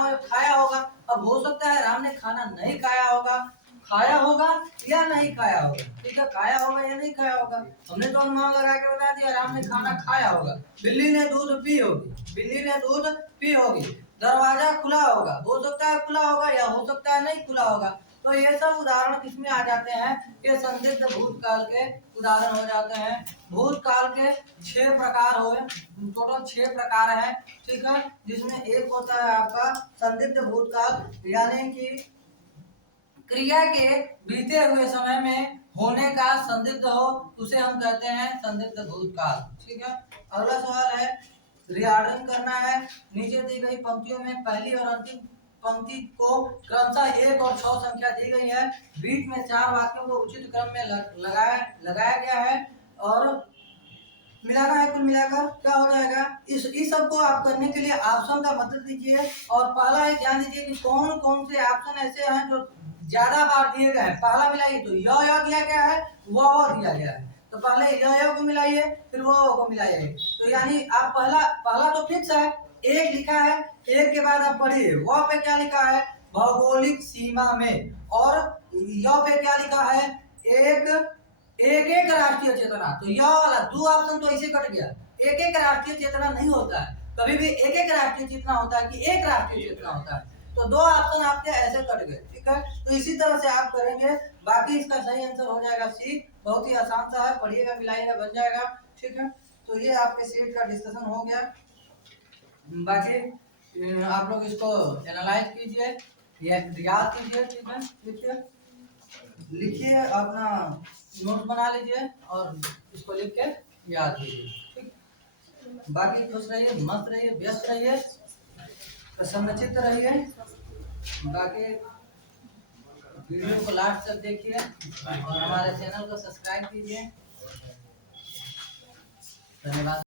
होगा। अब हो सकता है राम ने खाना नहीं खाया होगा, खाया होगा या नहीं खाया होगा, ठीक है, खाया होगा या नहीं खाया होगा। हमने तो अनुमान लगा के बता दिया राम ने खाना खाया होगा। बिल्ली ने दूध पी होगी, बिल्ली ने दूध पी होगी। दरवाजा खुला होगा, हो सकता है खुला होगा या हो सकता है नहीं खुला होगा। तो ये सब उदाहरण किसमें आ जाते हैं, ये संदिग्ध भूतकाल के उदाहरण हो जाते हैं। भूतकाल के 6 प्रकार हुए, टोटल 6 प्रकार हैं, ठीक है। जिसमें एक होता है आपका संदिग्ध भूतकाल, यानी कि क्रिया के बीते हुए समय में होने का संदिग्ध हो, उसे हम कहते हैं संदिग्ध भूतकाल, ठीक है। अगला सवाल है, रिऑर्डरिंग करना है। नीचे दी गई पंक्तियों में पहली और अंतिम पंक्ति को क्रमशः 1 और 6 संख्या दी गई है। बीच में 4 वाक्यों को उचित क्रम में लगाया गया है, और मिलाना है। कुल मिलाकर क्या हो जाएगा, इस सब को आप करने के लिए ऑप्शन का मदद लीजिए। और पहला एक ध्यान दीजिए कि कौन कौन से ऑप्शन ऐसे हैं जो ज्यादा बार दिए गए हैं। पहला मिलाइए तो य दिया गया है, व दिया गया है, तो पहले य को मिलाइए, फिर व को मिलाइए। तो यानी आप पहला पहला तो फिक्स है, एक लिखा है, एक के बाद आप पढ़िए व पे क्या लिखा है, भौगोलिक सीमा में, और य पे क्या लिखा है, एक राष्ट्रीय चेतना। तो यह वाला दो ऑप्शन तो ऐसे कट गया, एक राष्ट्रीय चेतना नहीं होता है, कभी भी एक राष्ट्रीय चेतना होता है कि एक राष्ट्रीय चेतना होता है। तो दो ऑप्शन आपके ऐसे कट गए, ठीक है। तो इसी तरह से आप करेंगे, बाकी इसका सही आंसर हो जाएगा सी। बहुत ही आसान सा है, पढ़िएगा मिलाइएगा बन जाएगा, ठीक है। तो ये आपके सेट का डिस्कशन हो गया। बाकी आप लोग इसको एनालाइज कीजिए, याद कीजिए, ठीक है। लिखिए लिखिए, अपना नोट बना लीजिए और इसको लिख के याद कीजिए, ठीक। बाकी खुश रहिए, मस्त रहिए, व्यस्त रहिए, प्रसन्नचित्त रहिए। बाकी वीडियो को लास्ट तक देखिए और हमारे चैनल को सब्सक्राइब कीजिए। धन्यवाद।